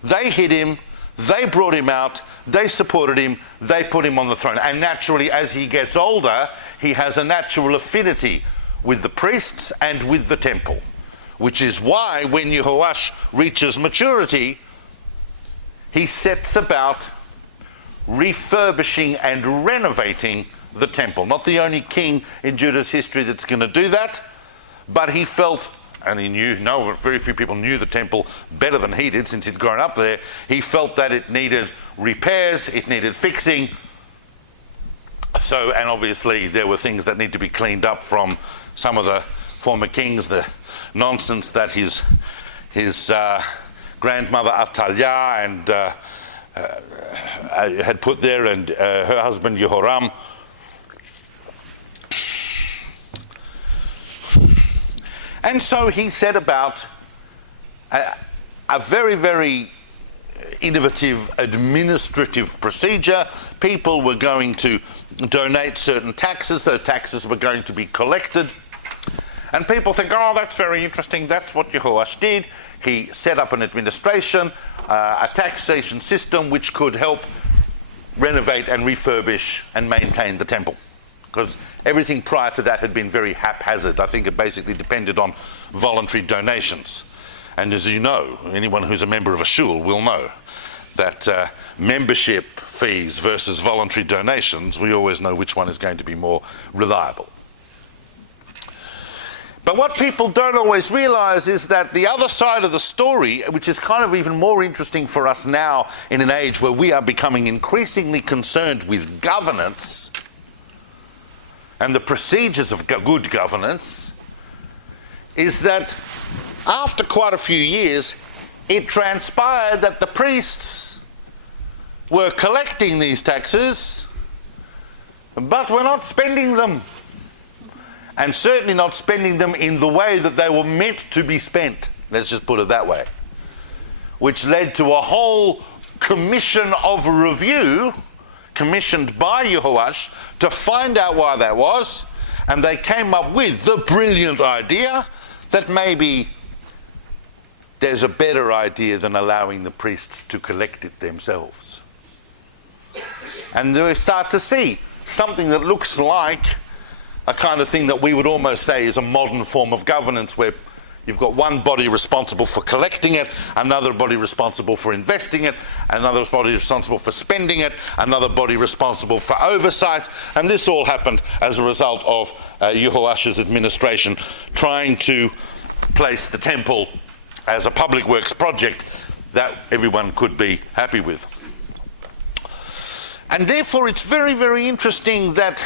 They hid him, they brought him out, they supported him, they put him on the throne. And naturally, as he gets older, he has a natural affinity with the priests and with the temple, which is why when Yehoash reaches maturity, he sets about refurbishing and renovating the temple. Not the only king in Judah's history that's going to do that, but he felt, and he knew, very few people knew the temple better than he did since he'd grown up there, he felt that it needed repairs, it needed fixing. So, and obviously there were things that need to be cleaned up from some of the former kings, the nonsense that his grandmother Athaliah and had put there, and her husband Jehoram. And so he set about a very, very innovative administrative procedure. People were going to donate certain taxes. Those taxes were going to be collected. And people think, oh, that's very interesting. That's what Yehoash did. He set up an administration, a taxation system which could help renovate and refurbish and maintain the temple. Because everything prior to that had been very haphazard. I think it basically depended on voluntary donations. And as you know, anyone who's a member of a shul will know that membership fees versus voluntary donations, we always know which one is going to be more reliable. But what people don't always realize is that the other side of the story, which is kind of even more interesting for us now in an age where we are becoming increasingly concerned with governance and the procedures of good governance, is that after quite a few years, it transpired that the priests were collecting these taxes, but were not spending them. And certainly not spending them in the way that they were meant to be spent. Let's just put it that way. Which led to a whole commission of review commissioned by Yehoash to find out why that was. And they came up with the brilliant idea that maybe there's a better idea than allowing the priests to collect it themselves. And they start to see something that looks like a kind of thing that we would almost say is a modern form of governance, where You've got one body responsible for collecting it, another body responsible for investing it, another body responsible for spending it, another body responsible for oversight. And this all happened as a result of Yehoash's administration trying to place the temple as a public works project that everyone could be happy with. And therefore it's very, very interesting that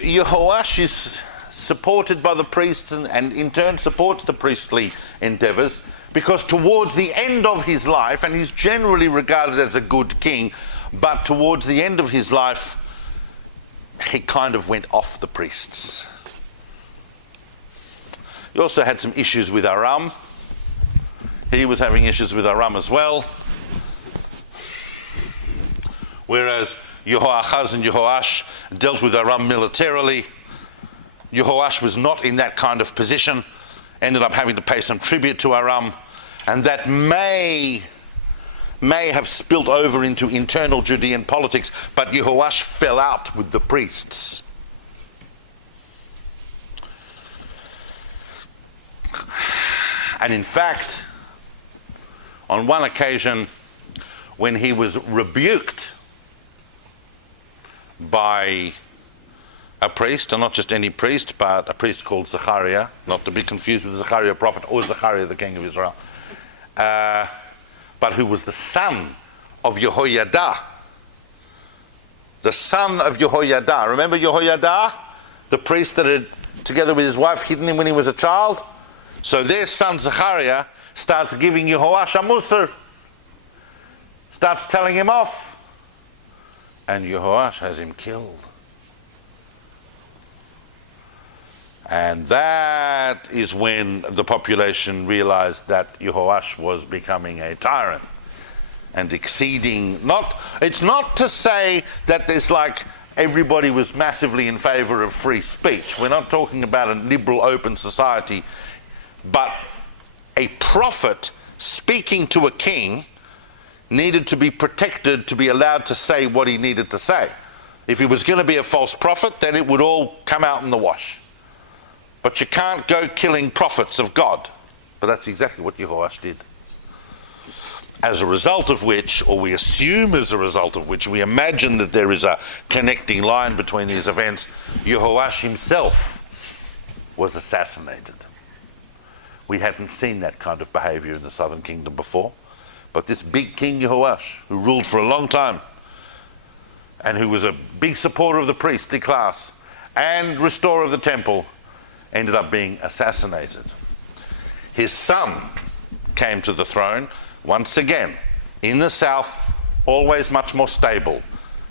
Yehoash is supported by the priests and in turn supports the priestly endeavours, because towards the end of his life, and he's generally regarded as a good king, but towards the end of his life he kind of went off the priests. He also had some issues with Aram. He was having issues with Aram as well. Whereas Yehoahaz and Yehoash dealt with Aram militarily, Yehoash was not in that kind of position, ended up having to pay some tribute to Aram, and that may have spilt over into internal Judean politics, but Yehoash fell out with the priests. And in fact, on one occasion, when he was rebuked by a priest, and not just any priest, but a priest called Zechariah, not to be confused with Zechariah prophet or Zechariah the king of Israel, but who was the son of Jehoiada. The son of Jehoiada. Remember Jehoiada? The priest that had, together with his wife, hidden him when he was a child? So their son Zechariah starts giving Yehoash a musr, starts telling him off, and Yehoash has him killed. And that is when the population realized that Yehoash was becoming a tyrant and exceeding. It's not to say that there's like everybody was massively in favor of free speech. We're not talking about a liberal, open society. But a prophet speaking to a king needed to be protected to be allowed to say what he needed to say. If he was going to be a false prophet, then it would all come out in the wash. But you can't go killing prophets of God. But that's exactly what Yehoash did. As a result of which, or we assume as a result of which, we imagine that there is a connecting line between these events, Yehoash himself was assassinated. We hadn't seen that kind of behaviour in the southern kingdom before. But this big King Yehoash, who ruled for a long time, and who was a big supporter of the priestly class, and restorer of the temple, ended up being assassinated. His son came to the throne, once again, in the south, always much more stable.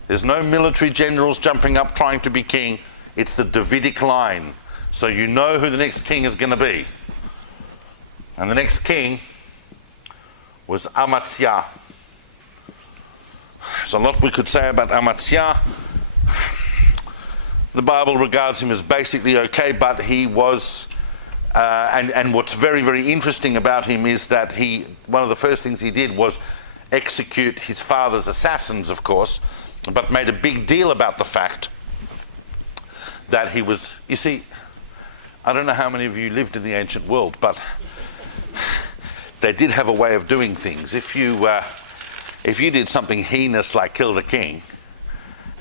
There's no military generals jumping up trying to be king. It's the Davidic line. So you know who the next king is going to be. And the next king was Amaziah. There's a lot we could say about Amaziah. The Bible regards him as basically okay, but he was, and what's very, very interesting about him is that one of the first things he did was execute his father's assassins, of course, but made a big deal about the fact that he was, you see, I don't know how many of you lived in the ancient world, but they did have a way of doing things. If you did something heinous like kill the king,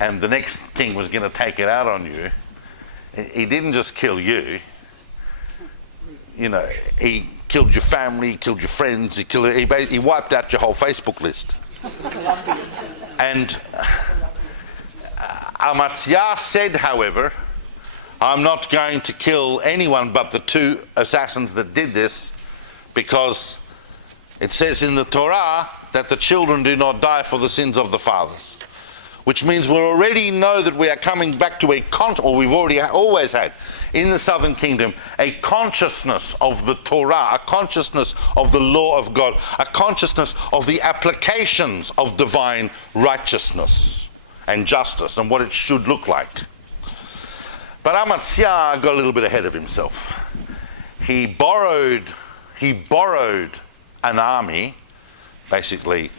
and the next king was going to take it out on you, he didn't just kill you. You know, he killed your family, he killed your friends, he wiped out your whole Facebook list. And Amaziah said, however, I'm not going to kill anyone but the two assassins that did this, because it says in the Torah that the children do not die for the sins of the fathers. Which means we already know that we are coming back to or we've already always had in the southern kingdom, a consciousness of the Torah, a consciousness of the law of God, a consciousness of the applications of divine righteousness and justice and what it should look like. But Amaziah got a little bit ahead of himself. He borrowed an army, basically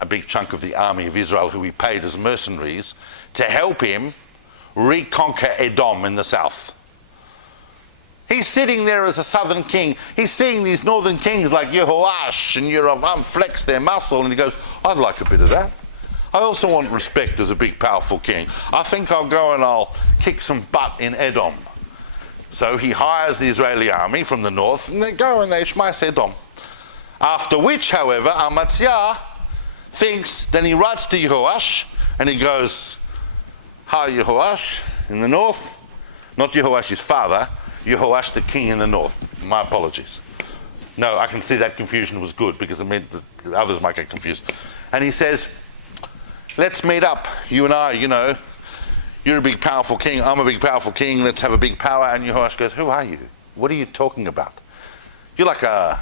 a big chunk of the army of Israel who he paid as mercenaries, to help him reconquer Edom in the south. He's sitting there as a southern king. He's seeing these northern kings like Yehoash and Yerovam flex their muscle, and he goes, I'd like a bit of that. I also want respect as a big, powerful king. I think I'll go and I'll kick some butt in Edom. So he hires the Israeli army from the north, and they go and they schmeiss Edom. After which, however, Amaziah thinks, then he writes to Yehoash, and he goes, hi, Yehoash, in the north. Not Yehoash's father, Yehoash the king in the north. My apologies. No, I can see that confusion was good, because it meant that others might get confused. And he says, let's meet up, you and I, you know. You're a big, powerful king. I'm a big, powerful king. Let's have a big power. And Yehoash goes, who are you? What are you talking about? You're like a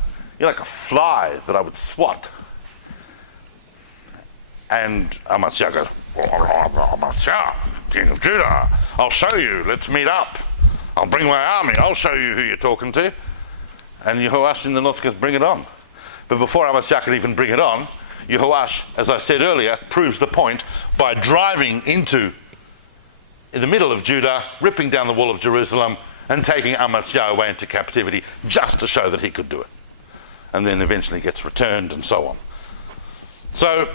fly that I would swat. And Amaziah goes, Amaziah, king of Judah, I'll show you. Let's meet up. I'll bring my army. I'll show you who you're talking to. And Yehoash in the north goes, bring it on. But before Amaziah could even bring it on, Yehoash, as I said earlier, proves the point by driving in the middle of Judah, ripping down the wall of Jerusalem, and taking Amaziah away into captivity, just to show that he could do it. And then eventually gets returned and so on. So,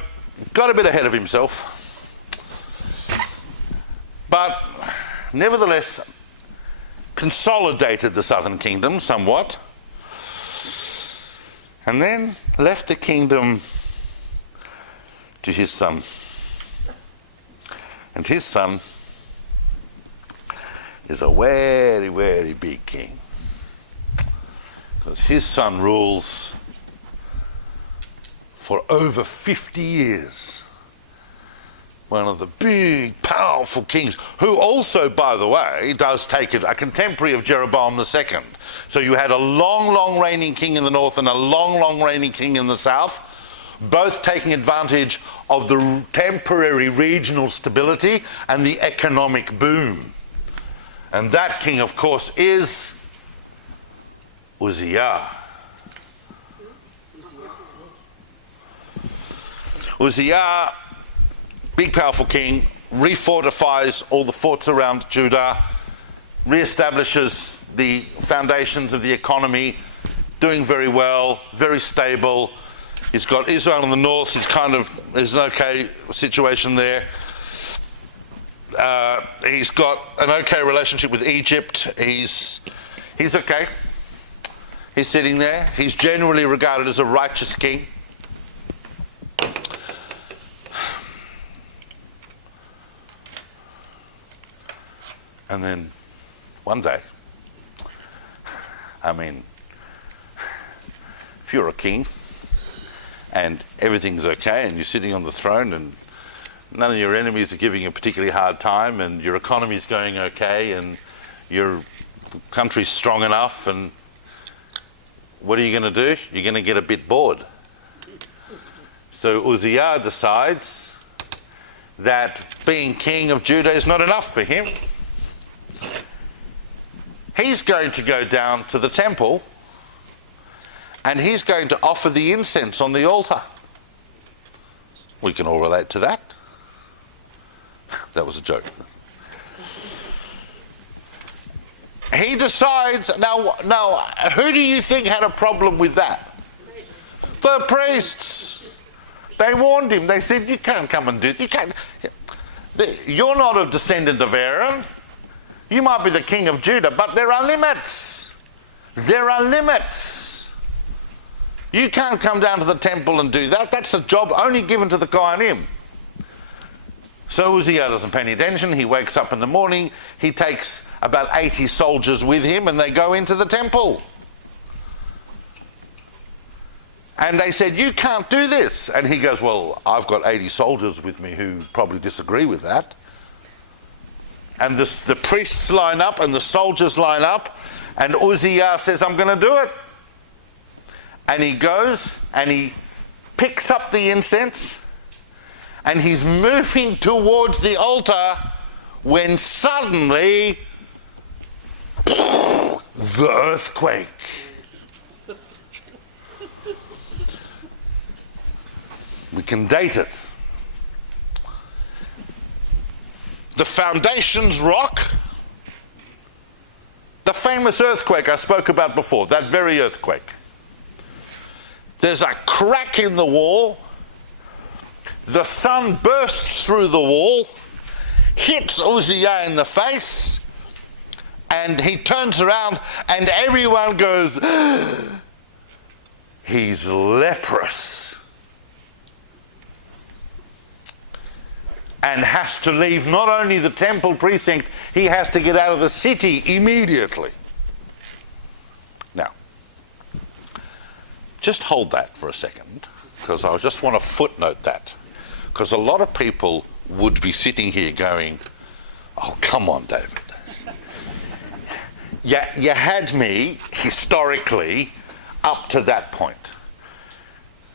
got a bit ahead of himself. But, nevertheless, consolidated the southern kingdom somewhat, and then left the kingdom to his son. And his son is a very, very big king, because his son rules for over 50 years. One of the big, powerful kings, who also, by the way, does take it, a contemporary of Jeroboam II. So you had a long, long reigning king in the north and a long, long reigning king in the south, both taking advantage of the temporary regional stability and the economic boom. And that king, of course, is Uzziah. Uzziah, big powerful king, refortifies all the forts around Judah, reestablishes the foundations of the economy, doing very well, very stable. He's got Israel in the north. There's an okay situation there. He's got an okay relationship with Egypt. He's okay. He's sitting there. He's generally regarded as a righteous king. And then one day, if you're a king and everything's okay and you're sitting on the throne and none of your enemies are giving you a particularly hard time and your economy's going okay and your country's strong enough, and what are you going to do? You're going to get a bit bored. So Uzziah decides that being king of Judah is not enough for him. He's going to go down to the temple and he's going to offer the incense on the altar. We can all relate to that. That was a joke. He decides, now, who do you think had a problem with that? The priests. They warned him. They said, you can't come and do it. You can't. You're not a descendant of Aram. You might be the king of Judah, but there are limits. There are limits. You can't come down to the temple and do that. That's a job only given to the Kohanim. So Uzziah doesn't pay any attention. He wakes up in the morning. He takes about 80 soldiers with him and they go into the temple. And they said, you can't do this. And he goes, well, I've got 80 soldiers with me who probably disagree with that. And the priests line up and the soldiers line up, and Uzziah says, I'm going to do it. And he goes and he picks up the incense and he's moving towards the altar when suddenly the earthquake. We can date it. The foundations rock. The The famous earthquake I spoke about before, that very earthquake. There's a crack in the wall. The sun bursts through the wall, hits Uzziah in the face, and he turns around and everyone goes, he's leprous. And has to leave not only the temple precinct, he has to get out of the city immediately. Now, just hold that for a second, because I just want to footnote that. Because a lot of people would be sitting here going, oh, come on, David. You had me, historically, up to that point.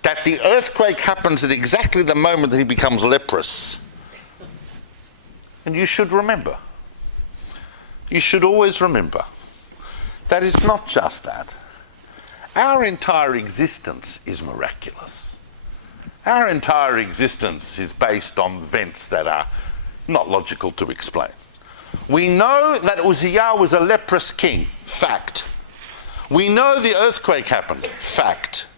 That the earthquake happens at exactly the moment that he becomes leprous. And you should remember. You should always remember that it's not just that. Our entire existence is miraculous. Our entire existence is based on events that are not logical to explain. We know that Uzziah was a leprous king, fact. We know the earthquake happened, fact.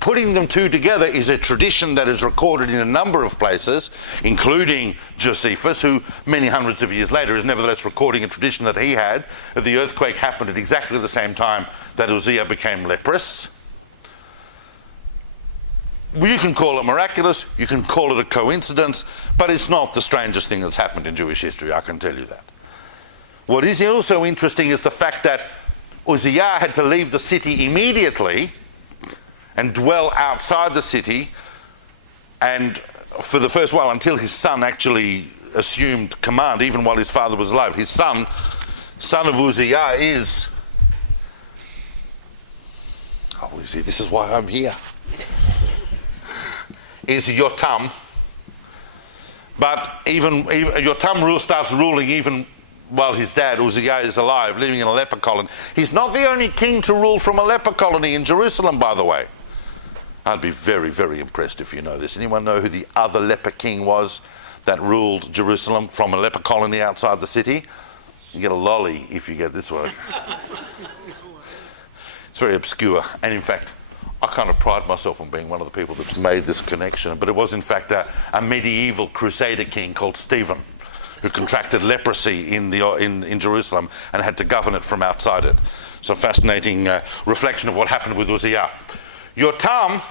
Putting them two together is a tradition that is recorded in a number of places, including Josephus, who many hundreds of years later is nevertheless recording a tradition that he had. The earthquake happened at exactly the same time that Uzziah became leprous. You can call it miraculous, you can call it a coincidence, but it's not the strangest thing that's happened in Jewish history, I can tell you that. What is also interesting is the fact that Uzziah had to leave the city immediately and dwell outside the city, and for the first while, until his son actually assumed command, even while his father was alive. His son of Uzziah is, oh, you see, this is why I'm here, is Yotam. But even Yotam starts ruling even while his dad, Uzziah, is alive, living in a leper colony. He's not the only king to rule from a leper colony in Jerusalem, by the way. I'd be very, very impressed if you know this. Anyone know who the other leper king was that ruled Jerusalem from a leper colony outside the city? You get a lolly if you get this one. It's very obscure. And in fact, I kind of pride myself on being one of the people that's made this connection. But it was in fact a medieval crusader king called Stephen, who contracted leprosy in Jerusalem and had to govern it from outside it. So fascinating reflection of what happened with Uzziah. Yotam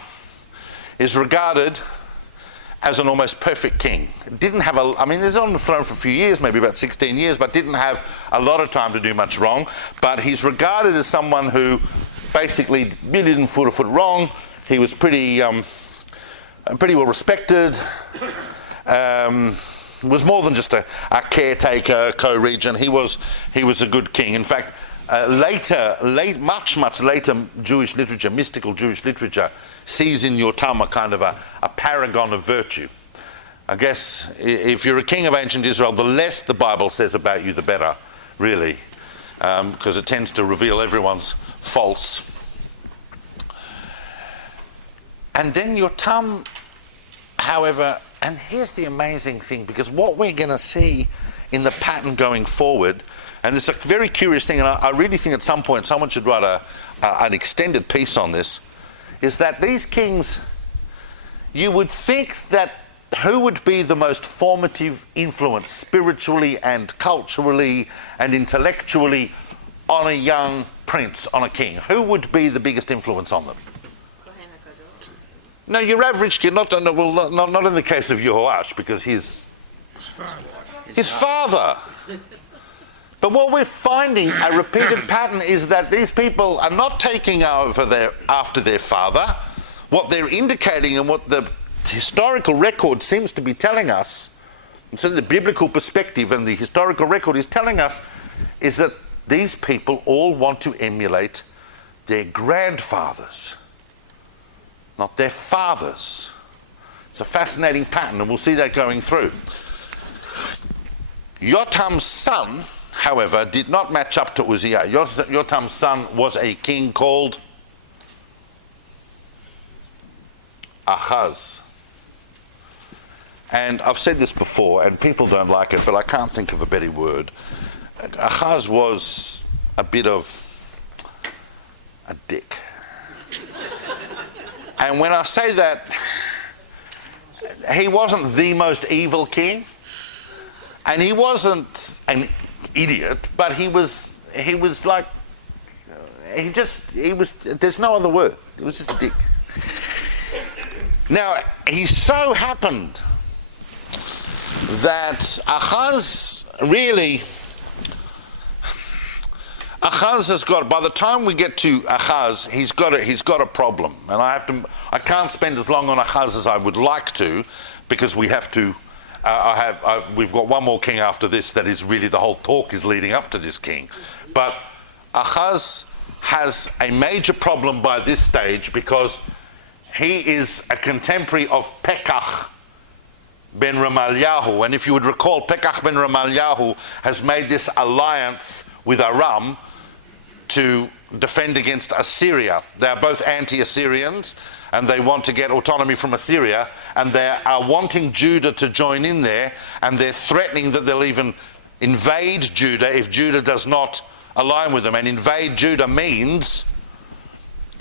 is regarded as an almost perfect king. Didn't have he was on the throne for a few years, maybe about 16 years, but didn't have a lot of time to do much wrong. But he's regarded as someone who basically really didn't put a foot wrong. He was pretty well respected. Was more than just a caretaker, co-regent. He was a good king. In fact, much later Jewish literature, mystical Jewish literature, sees in Yotam a kind of a paragon of virtue. I guess if you're a king of ancient Israel, the less the Bible says about you, the better, really, because it tends to reveal everyone's faults. And then Yotam, however, and here's the amazing thing, because what we're going to see in the pattern going forward, and it's a very curious thing, and I really think at some point someone should write an extended piece on this, is that these kings, you would think that who would be the most formative influence spiritually and culturally and intellectually on a young prince, on a king? Who would be the biggest influence on them? No, your average kid, not in the case of Yehoash, because his father. But what we're finding, a repeated pattern, is that these people are not taking over after their father. What they're indicating and what the historical record seems to be telling us, and so the biblical perspective and the historical record is telling us, is that these people all want to emulate their grandfathers, not their fathers. It's a fascinating pattern, and we'll see that going through. Yotam's son, however, did not match up to Uzziah. Yotam's son was a king called Ahaz. And I've said this before, and people don't like it, but I can't think of a better word. Ahaz was a bit of a dick. And when I say that, he wasn't the most evil king, and he wasn't an idiot, but he was like, there's no other word. He was just a dick. Now, he so happened that Ahaz has got, by the time we get to Ahaz, he's got a problem. And I can't spend as long on Ahaz as I would like to, because we have to, we've got one more king after this that is really, the whole talk is leading up to this king. But Ahaz has a major problem by this stage, because he is a contemporary of Pekach ben Remaliahu. And if you would recall, Pekach ben Remaliahu has made this alliance with Aram to defend against Assyria. They are both anti-Assyrians, and they want to get autonomy from Assyria, and they are wanting Judah to join in there, and they're threatening that they'll even invade Judah if Judah does not align with them. And invade Judah means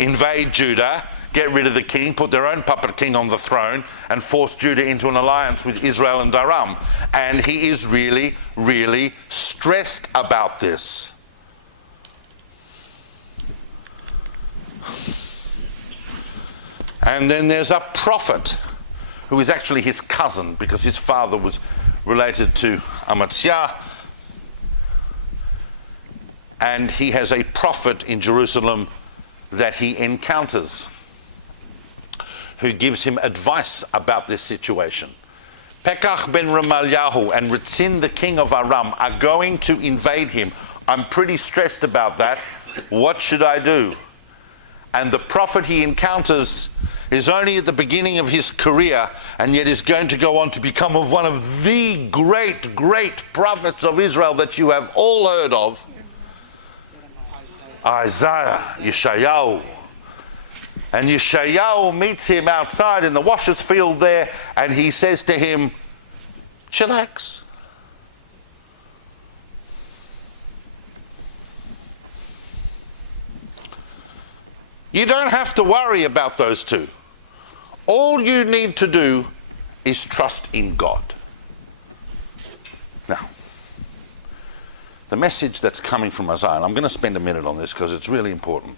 invade Judah, get rid of the king, put their own puppet king on the throne, and force Judah into an alliance with Israel and Aram. And he is really, really stressed about this. And then there's a prophet who is actually his cousin, because his father was related to Amaziah. And he has a prophet in Jerusalem that he encounters, who gives him advice about this situation. Pekach ben Remaliahu and Ritzin, the king of Aram, are going to invade him. I'm pretty stressed about that. What should I do? And the prophet he encounters is only at the beginning of his career, and yet is going to go on to become one of the great, great prophets of Israel that you have all heard of. Isaiah, Yeshayahu. And Yeshayahu meets him outside in the washer's field there, and he says to him, chillax. You don't have to worry about those two. All you need to do is trust in God. Now, the message that's coming from Isaiah, and I'm going to spend a minute on this because it's really important.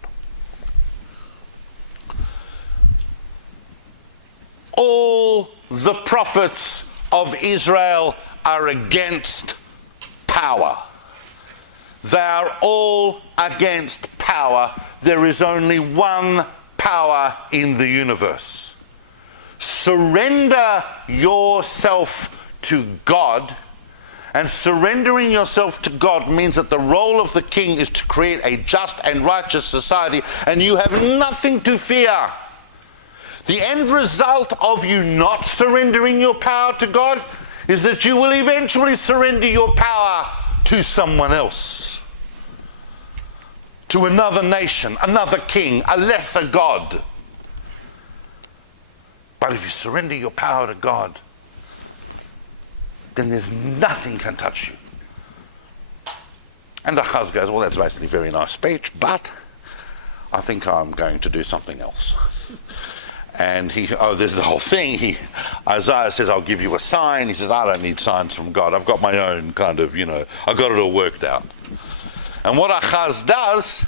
All the prophets of Israel are against power. They are all against power. There is only one power in the universe. Surrender yourself to God. And surrendering yourself to God means that the role of the king is to create a just and righteous society, and you have nothing to fear. The end result of you not surrendering your power to God is that you will eventually surrender your power to someone else, to another nation, another king, a lesser God. But if you surrender your power to God, then there's nothing can touch you. And Ahaz goes, well, that's basically a very nice speech, but I think I'm going to do something else. And there's the whole thing. Isaiah says, I'll give you a sign. He says, I don't need signs from God. I've got my own kind of, I've got it all worked out. And what Ahaz does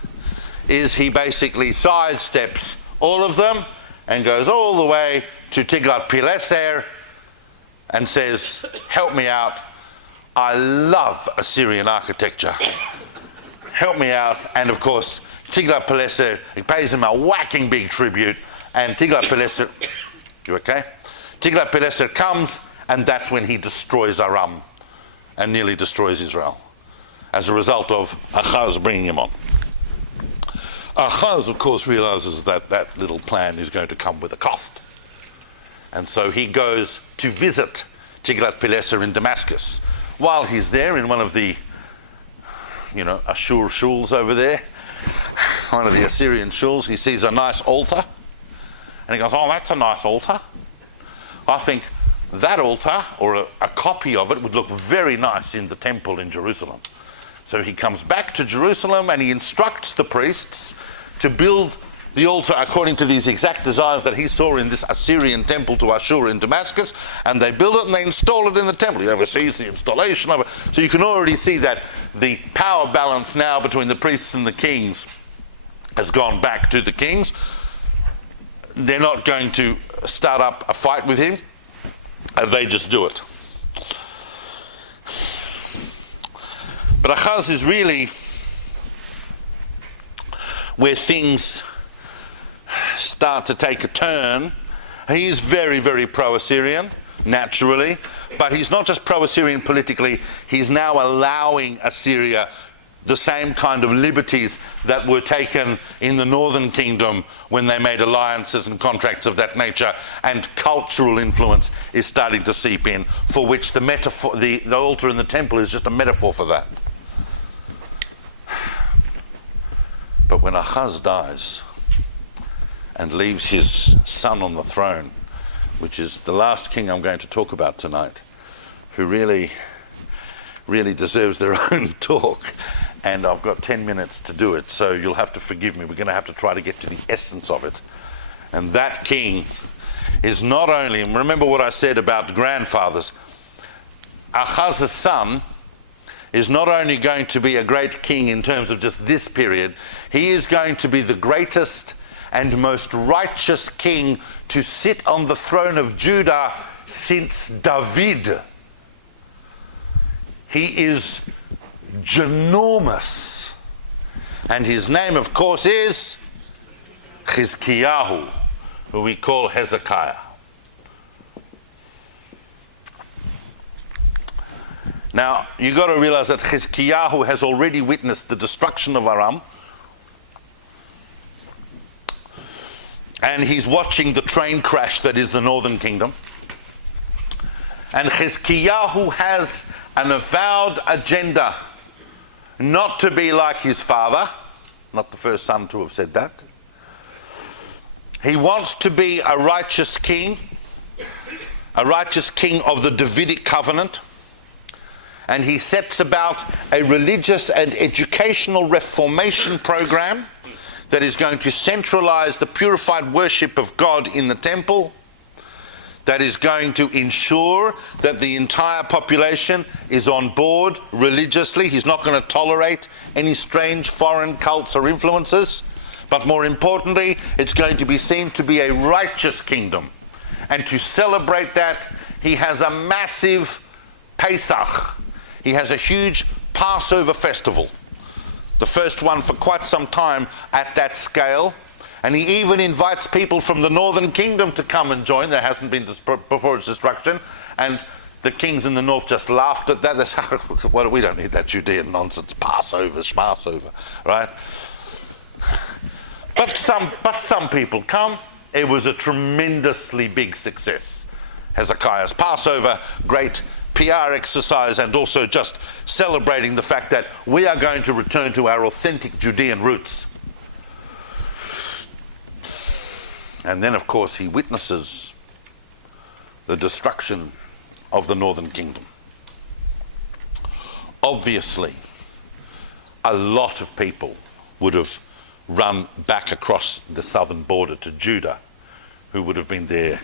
is he basically sidesteps all of them and goes all the way to Tiglath-Pileser and says, help me out. I love Assyrian architecture. Help me out. And of course, Tiglath-Pileser, he pays him a whacking big tribute. And Tiglath-Pileser, you okay? Tiglath-Pileser comes, and that's when he destroys Aram and nearly destroys Israel as a result of Ahaz bringing him on. Ahaz, of course, realizes that that little plan is going to come with a cost. And so he goes to visit Tiglath-Pileser in Damascus. While he's there in one of the, Ashur shuls over there, one of the Assyrian shuls, he sees a nice altar. And he goes, oh, that's a nice altar. I think that altar, or a copy of it, would look very nice in the temple in Jerusalem. So he comes back to Jerusalem and he instructs the priests to build the altar according to these exact designs that he saw in this Assyrian temple to Ashur in Damascus, and they build it and they install it in the temple. He oversees the installation of it. So you can already see that the power balance now between the priests and the kings has gone back to the kings. They're not going to start up a fight with him, and they just do it. But Ahaz is really where things start to take a turn. He is very, very pro-Assyrian, naturally, but he's not just pro-Assyrian politically, he's now allowing Assyria the same kind of liberties that were taken in the northern kingdom when they made alliances and contracts of that nature, and cultural influence is starting to seep in, for which the metaphor, the altar in the temple is just a metaphor for that. But when Ahaz dies and leaves his son on the throne, which is the last king I'm going to talk about tonight, who really deserves their own talk, and I've got 10 minutes to do it, so you'll have to forgive me. We're going to have to try to get to the essence of it. And that king is not only, and remember what I said about grandfathers, Ahaz's son is not only going to be a great king in terms of just this period, he is going to be the greatest and most righteous king to sit on the throne of Judah since David. He is ginormous. And his name, of course, is Heskiyahu, who we call Hezekiah. Now, you've got to realize that Heskiyahu has already witnessed the destruction of Aram, and he's watching the train crash that is the northern kingdom. And Heskiyahu has an avowed agenda not to be like his father, not the first son to have said that. He wants to be a righteous king of the Davidic covenant, and he sets about a religious and educational reformation program that is going to centralize the purified worship of God in the temple, that is going to ensure that the entire population is on board religiously. He's not going to tolerate any strange foreign cults or influences, but more importantly, it's going to be seen to be a righteous kingdom. And to celebrate that, he has a massive Pesach. He has a huge Passover festival, the first one for quite some time at that scale. And he even invites people from the northern kingdom to come and join. There hasn't been before its destruction. And the kings in the north just laughed at that. They said, well, we don't need that Judean nonsense. Passover, schmassover, right? But some people come. It was a tremendously big success. Hezekiah's Passover, great PR exercise, and also just celebrating the fact that we are going to return to our authentic Judean roots. And then, of course, he witnesses the destruction of the northern kingdom. Obviously, a lot of people would have run back across the southern border to Judah, who would have been their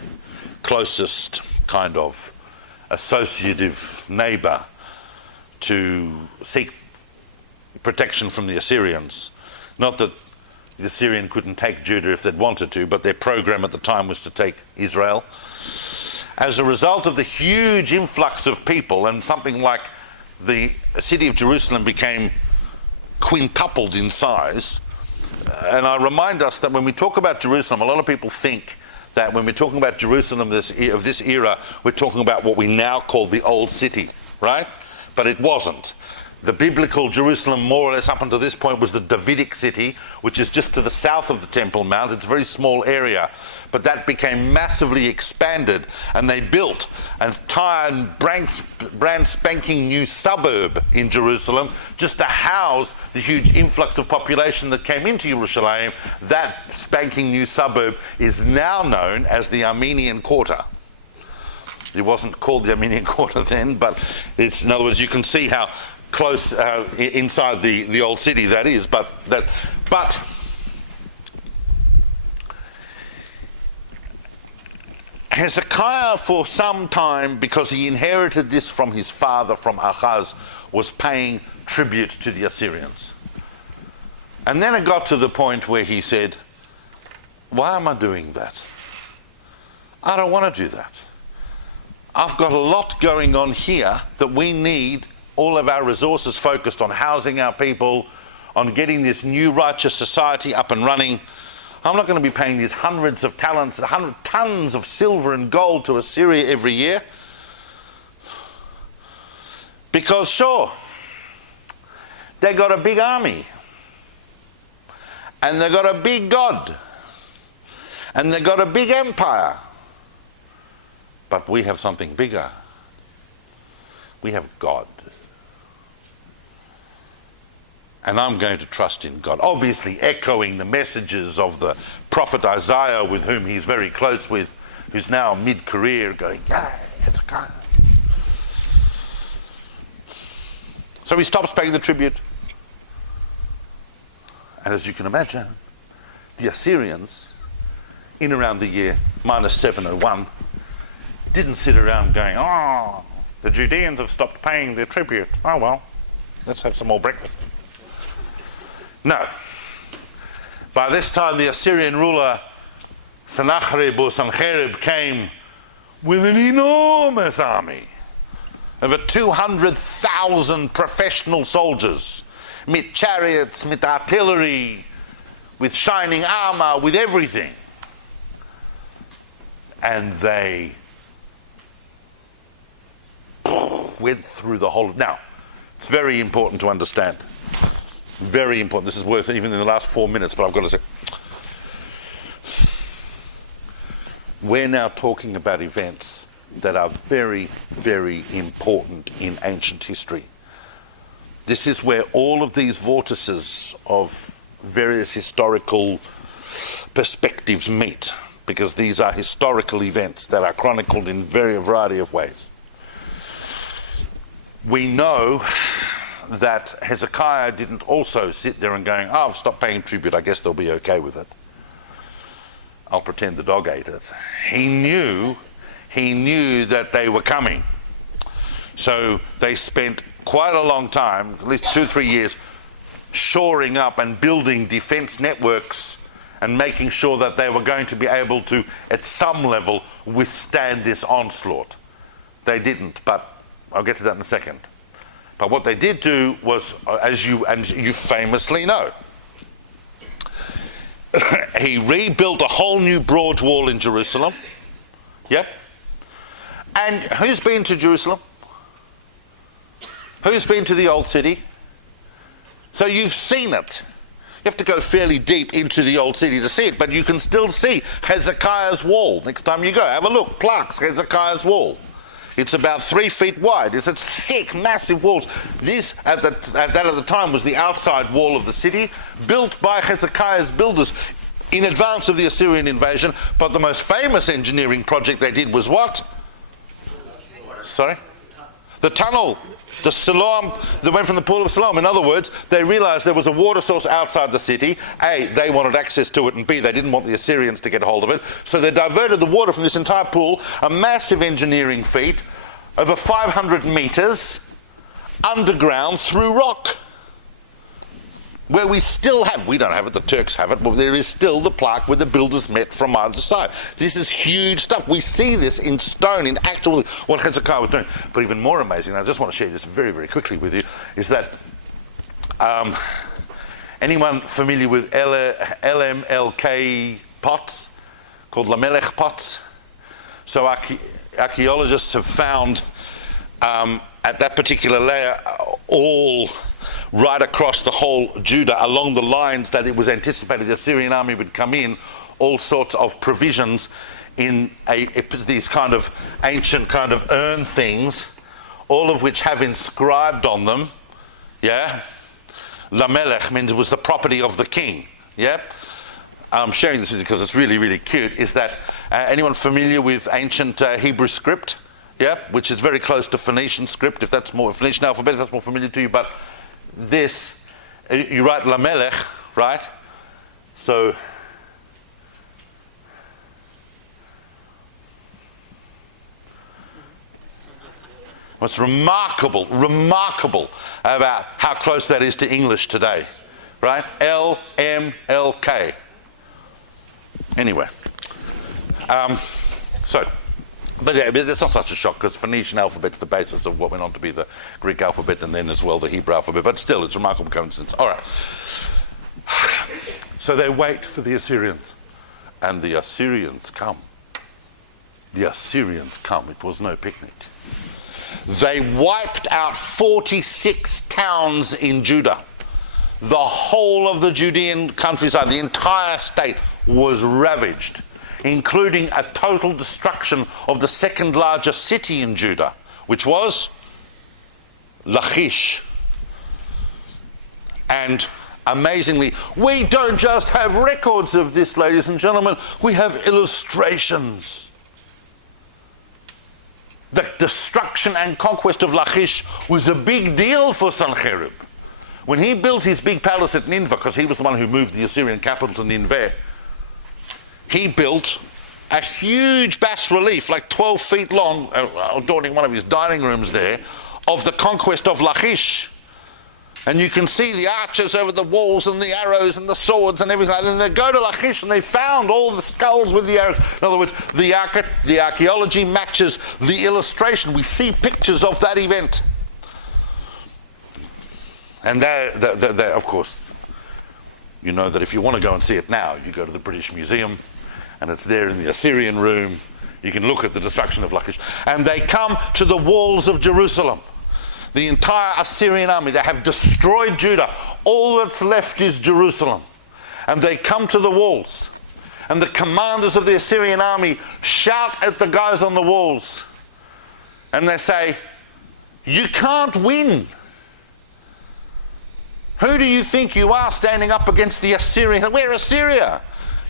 closest kind of associative neighbor to seek protection from the Assyrians. Not that the Assyrian couldn't take Judah if they'd wanted to, but their program at the time was to take Israel. As a result of the huge influx of people, and something like the city of Jerusalem became quintupled in size. And I remind us that when we talk about Jerusalem, a lot of people think that when we're talking about Jerusalem of this era, we're talking about what we now call the Old City, right? But it wasn't. The biblical Jerusalem, more or less up until this point, was the Davidic city, which is just to the south of the Temple Mount. It's a very small area, but that became massively expanded, and they built an entire brand spanking new suburb in Jerusalem just to house the huge influx of population that came into Jerusalem. That spanking new suburb is now known as the Armenian Quarter. It wasn't called the Armenian Quarter then, but it's, in other words, you can see how close inside the old city, that is. But Hezekiah, for some time, because he inherited this from his father, from Ahaz, was paying tribute to the Assyrians. And then it got to the point where he said, why am I doing that? I don't want to do that. I've got a lot going on here that we need all of our resources focused on housing our people, on getting this new righteous society up and running. I'm not going to be paying these hundreds of talents, 100 tons of silver and gold to Assyria every year. Because sure, they got a big army, and they got a big God, and they got a big empire. But we have something bigger. We have God. And I'm going to trust in God. Obviously echoing the messages of the prophet Isaiah, with whom he's very close with, who's now mid-career, going, yeah, Hezekiah. So he stops paying the tribute. And as you can imagine, the Assyrians, in around the year minus 701, didn't sit around going, oh, the Judeans have stopped paying their tribute. Oh well, let's have some more breakfast. No. By this time, the Assyrian ruler Sennacherib came with an enormous army. Over 200,000 professional soldiers, with chariots, with artillery, with shining armor, with everything. And they went through the whole. Now, it's very important to understand. Very important. This is worth even in the last 4 minutes, but I've got to say. We're now talking about events that are very, very important in ancient history. This is where all of these vortices of various historical perspectives meet, because these are historical events that are chronicled in a variety of ways. We know that Hezekiah didn't also sit there and going, oh, I've stopped paying tribute, I guess they'll be okay with it. I'll pretend the dog ate it. He knew that they were coming. So they spent quite a long time, at least 2 or 3 years, shoring up and building defense networks and making sure that they were going to be able to, at some level, withstand this onslaught. They didn't, but I'll get to that in a second. But what they did do was, as you famously know, he rebuilt a whole new broad wall in Jerusalem. Yep. And who's been to Jerusalem? Who's been to the old city? So you've seen it. You have to go fairly deep into the old city to see it, but you can still see Hezekiah's wall. Next time you go, have a look, plaques, Hezekiah's wall. It's about 3 feet wide. It's thick, massive walls. This, at the time, was the outside wall of the city, built by Hezekiah's builders in advance of the Assyrian invasion. But the most famous engineering project they did was what? Sorry? The tunnel. The Siloam that went from the pool of Siloam. In other words, they realized there was a water source outside the city. A, they wanted access to it, and B, they didn't want the Assyrians to get hold of it. So they diverted the water from this entire pool, a massive engineering feat, over 500 meters underground through rock. Where we still have, we don't have it, the Turks have it, but there is still the plaque where the builders met from either side. This is huge stuff. We see this in stone, in actual, what Hezekiah was doing. But even more amazing, and I just want to share this very, very quickly with you, is that anyone familiar with LMLK pots, called Lamelech pots? So archaeologists have found at that particular layer all right across the whole Judah, along the lines that it was anticipated the Assyrian army would come in, all sorts of provisions in these kind of ancient kind of urn things, all of which have inscribed on them, yeah? Lamelech means it was the property of the king, yeah? I'm sharing this with you because it's really, really cute, is that anyone familiar with ancient Hebrew script? yeah, which is very close to Phoenician script, Phoenician alphabet, if that's more familiar to you. But this, you write Lamelech, right? So what's remarkable about how close that is to English today, right? LMLK. Anyway, but it's not such a shock because Phoenician alphabet's the basis of what went on to be the Greek alphabet and then as well the Hebrew alphabet. But still, it's a remarkable coincidence. All right. So they wait for the Assyrians, and the Assyrians come. The Assyrians come. It was no picnic. They wiped out 46 towns in Judah. The whole of the Judean countryside, the entire state, was ravaged, including a total destruction of the second largest city in Judah, which was Lachish. And amazingly, we don't just have records of this, ladies and gentlemen, we have illustrations. The destruction and conquest of Lachish was a big deal for Sanherib. When he built his big palace at Nineveh, because he was the one who moved the Assyrian capital to Nineveh, he built a huge bas-relief, like 12 feet long, adorning one of his dining rooms there, of the conquest of Lachish. And you can see the archers over the walls and the arrows and the swords and everything. And then they go to Lachish and they found all the skulls with the arrows. In other words, the archaeology matches the illustration. We see pictures of that event. And they, of course, you know that if you want to go and see it now, you go to the British Museum, and it's there in the Assyrian room. You can look at the destruction of Lachish. And they come to the walls of Jerusalem. The entire Assyrian army, they have destroyed Judah. All that's left is Jerusalem. And they come to the walls. And the commanders of the Assyrian army shout at the guys on the walls. And they say, "You can't win. Who do you think you are standing up against the Assyrian? We're Assyria.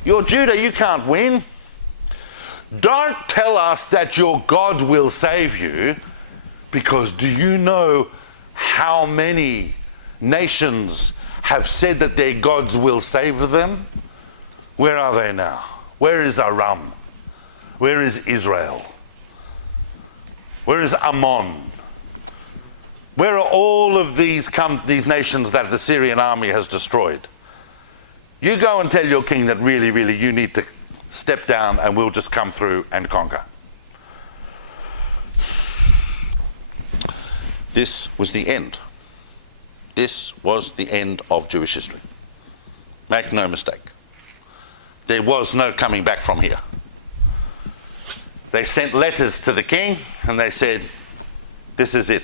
You're Judah, you can't win. Don't tell us that your God will save you, because do you know how many nations have said that their gods will save them? Where are they now? Where is Aram? Where is Israel? Where is Ammon? Where are all of these nations that the Syrian army has destroyed? You go and tell your king that really, really you need to step down and we'll just come through and conquer." This was the end. This was the end of Jewish history. Make no mistake. There was no coming back from here. They sent letters to the king and they said, "This is it."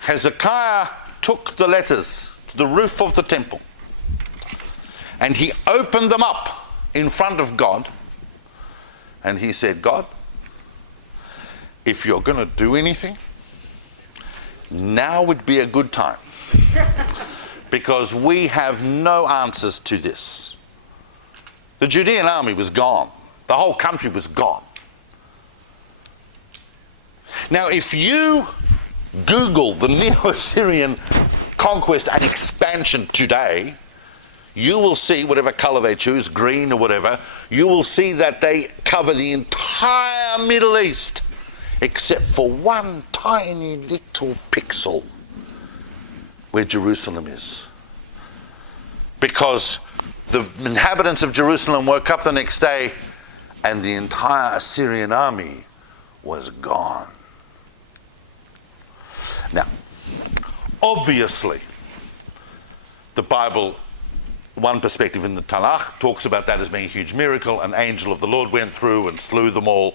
Hezekiah took the letters to the roof of the temple and he opened them up in front of God and he said, "God, if you're going to do anything, now would be a good time, because we have no answers to this." The Judean army was gone. The whole country was gone. Now, if you Google the Neo-Assyrian conquest and expansion today, you will see, whatever color they choose, green or whatever, you will see that they cover the entire Middle East, except for one tiny little pixel where Jerusalem is. Because the inhabitants of Jerusalem woke up the next day and the entire Assyrian army was gone. Now, obviously, the Bible, one perspective in the Tanakh, talks about that as being a huge miracle. An angel of the Lord went through and slew them all.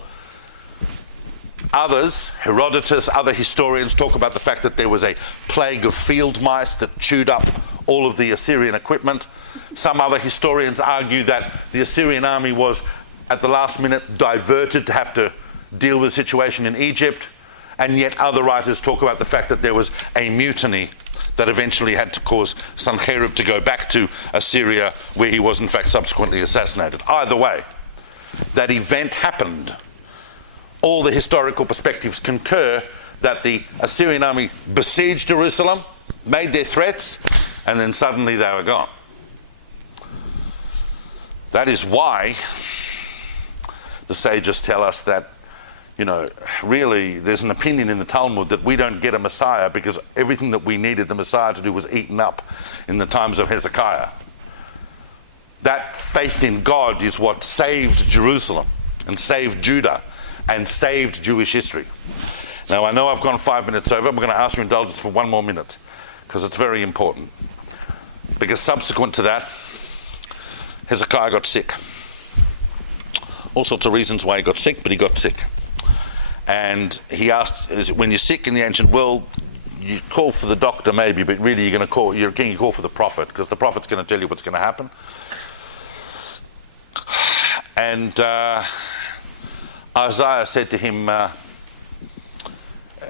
Others, Herodotus, other historians, talk about the fact that there was a plague of field mice that chewed up all of the Assyrian equipment. Some other historians argue that the Assyrian army was, at the last minute, diverted to have to deal with the situation in Egypt. And yet other writers talk about the fact that there was a mutiny that eventually had to cause Sanherib to go back to Assyria, where he was in fact subsequently assassinated. Either way, that event happened all the historical perspectives concur that the Assyrian army besieged Jerusalem, made their threats, and then suddenly they were gone. That is why the sages tell us that, really there's an opinion in the Talmud that we don't get a Messiah because everything that we needed the Messiah to do was eaten up in the times of Hezekiah. That faith in God is what saved Jerusalem and saved Judah and saved Jewish history. Now, I know I've gone 5 minutes over. I'm going to ask your indulgence for one more minute because it's very important. Because subsequent to that, Hezekiah got sick. All sorts of reasons why he got sick, but he got sick. And he asked, when you're sick in the ancient world, you call for the doctor maybe, but really you're a king, you call for the prophet, because the prophet's going to tell you what's going to happen. And Isaiah said to him,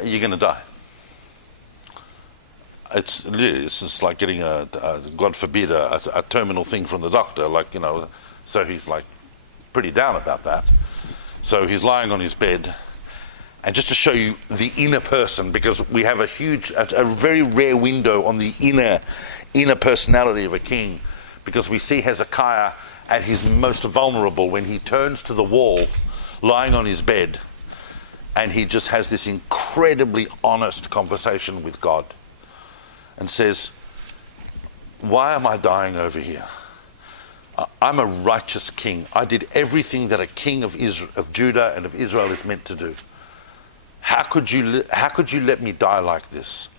you're going to die. It's just like getting God forbid, a terminal thing from the doctor, so he's pretty down about that. So he's lying on his bed, and just to show you the inner person, because we have a very rare window on the inner personality of a king, because we see Hezekiah at his most vulnerable when he turns to the wall, lying on his bed, and he just has this incredibly honest conversation with God and says, why am I dying over here? I'm a righteous king. I did everything that a king of Judah and of Israel is meant to do. How could you let me die like this?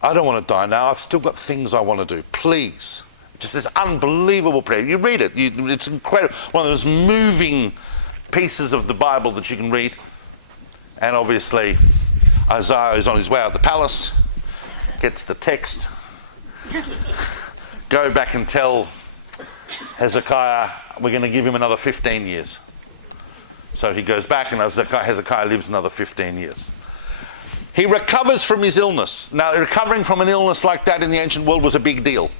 I don't want to die now. I've still got things I want to do. Please. Just this unbelievable prayer. You read it. It's incredible. One of those moving pieces of the Bible that you can read. And obviously, Isaiah is on his way out of the palace, gets the text. Go back and tell Hezekiah, we're going to give him another 15 years. So he goes back, and Hezekiah lives another 15 years. He recovers from his illness. Now, recovering from an illness like that in the ancient world was a big deal.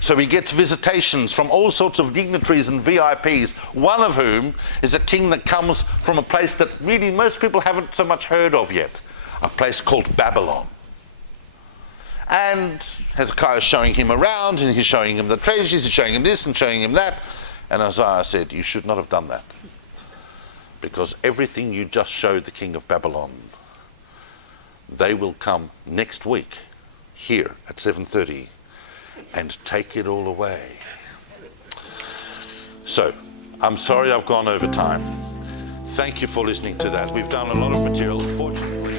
So he gets visitations from all sorts of dignitaries and VIPs, one of whom is a king that comes from a place that really most people haven't so much heard of yet, a place called Babylon. And Hezekiah is showing him around, and he's showing him the treasures, he's showing him this and showing him that. And Isaiah said, you should not have done that, because everything you just showed the king of Babylon, they will come next week here at 7:30 and take it all away. So, I'm sorry I've gone over time. Thank you for listening to that. We've done a lot of material, fortunately.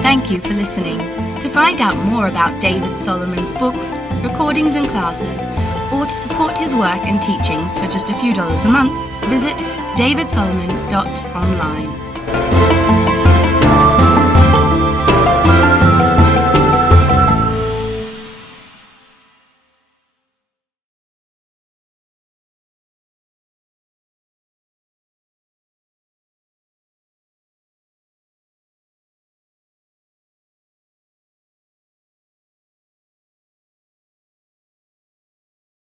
Thank you for listening. To find out more about David Solomon's books, recordings and classes, or to support his work and teachings for just a few dollars a month, visit davidsolomon.online.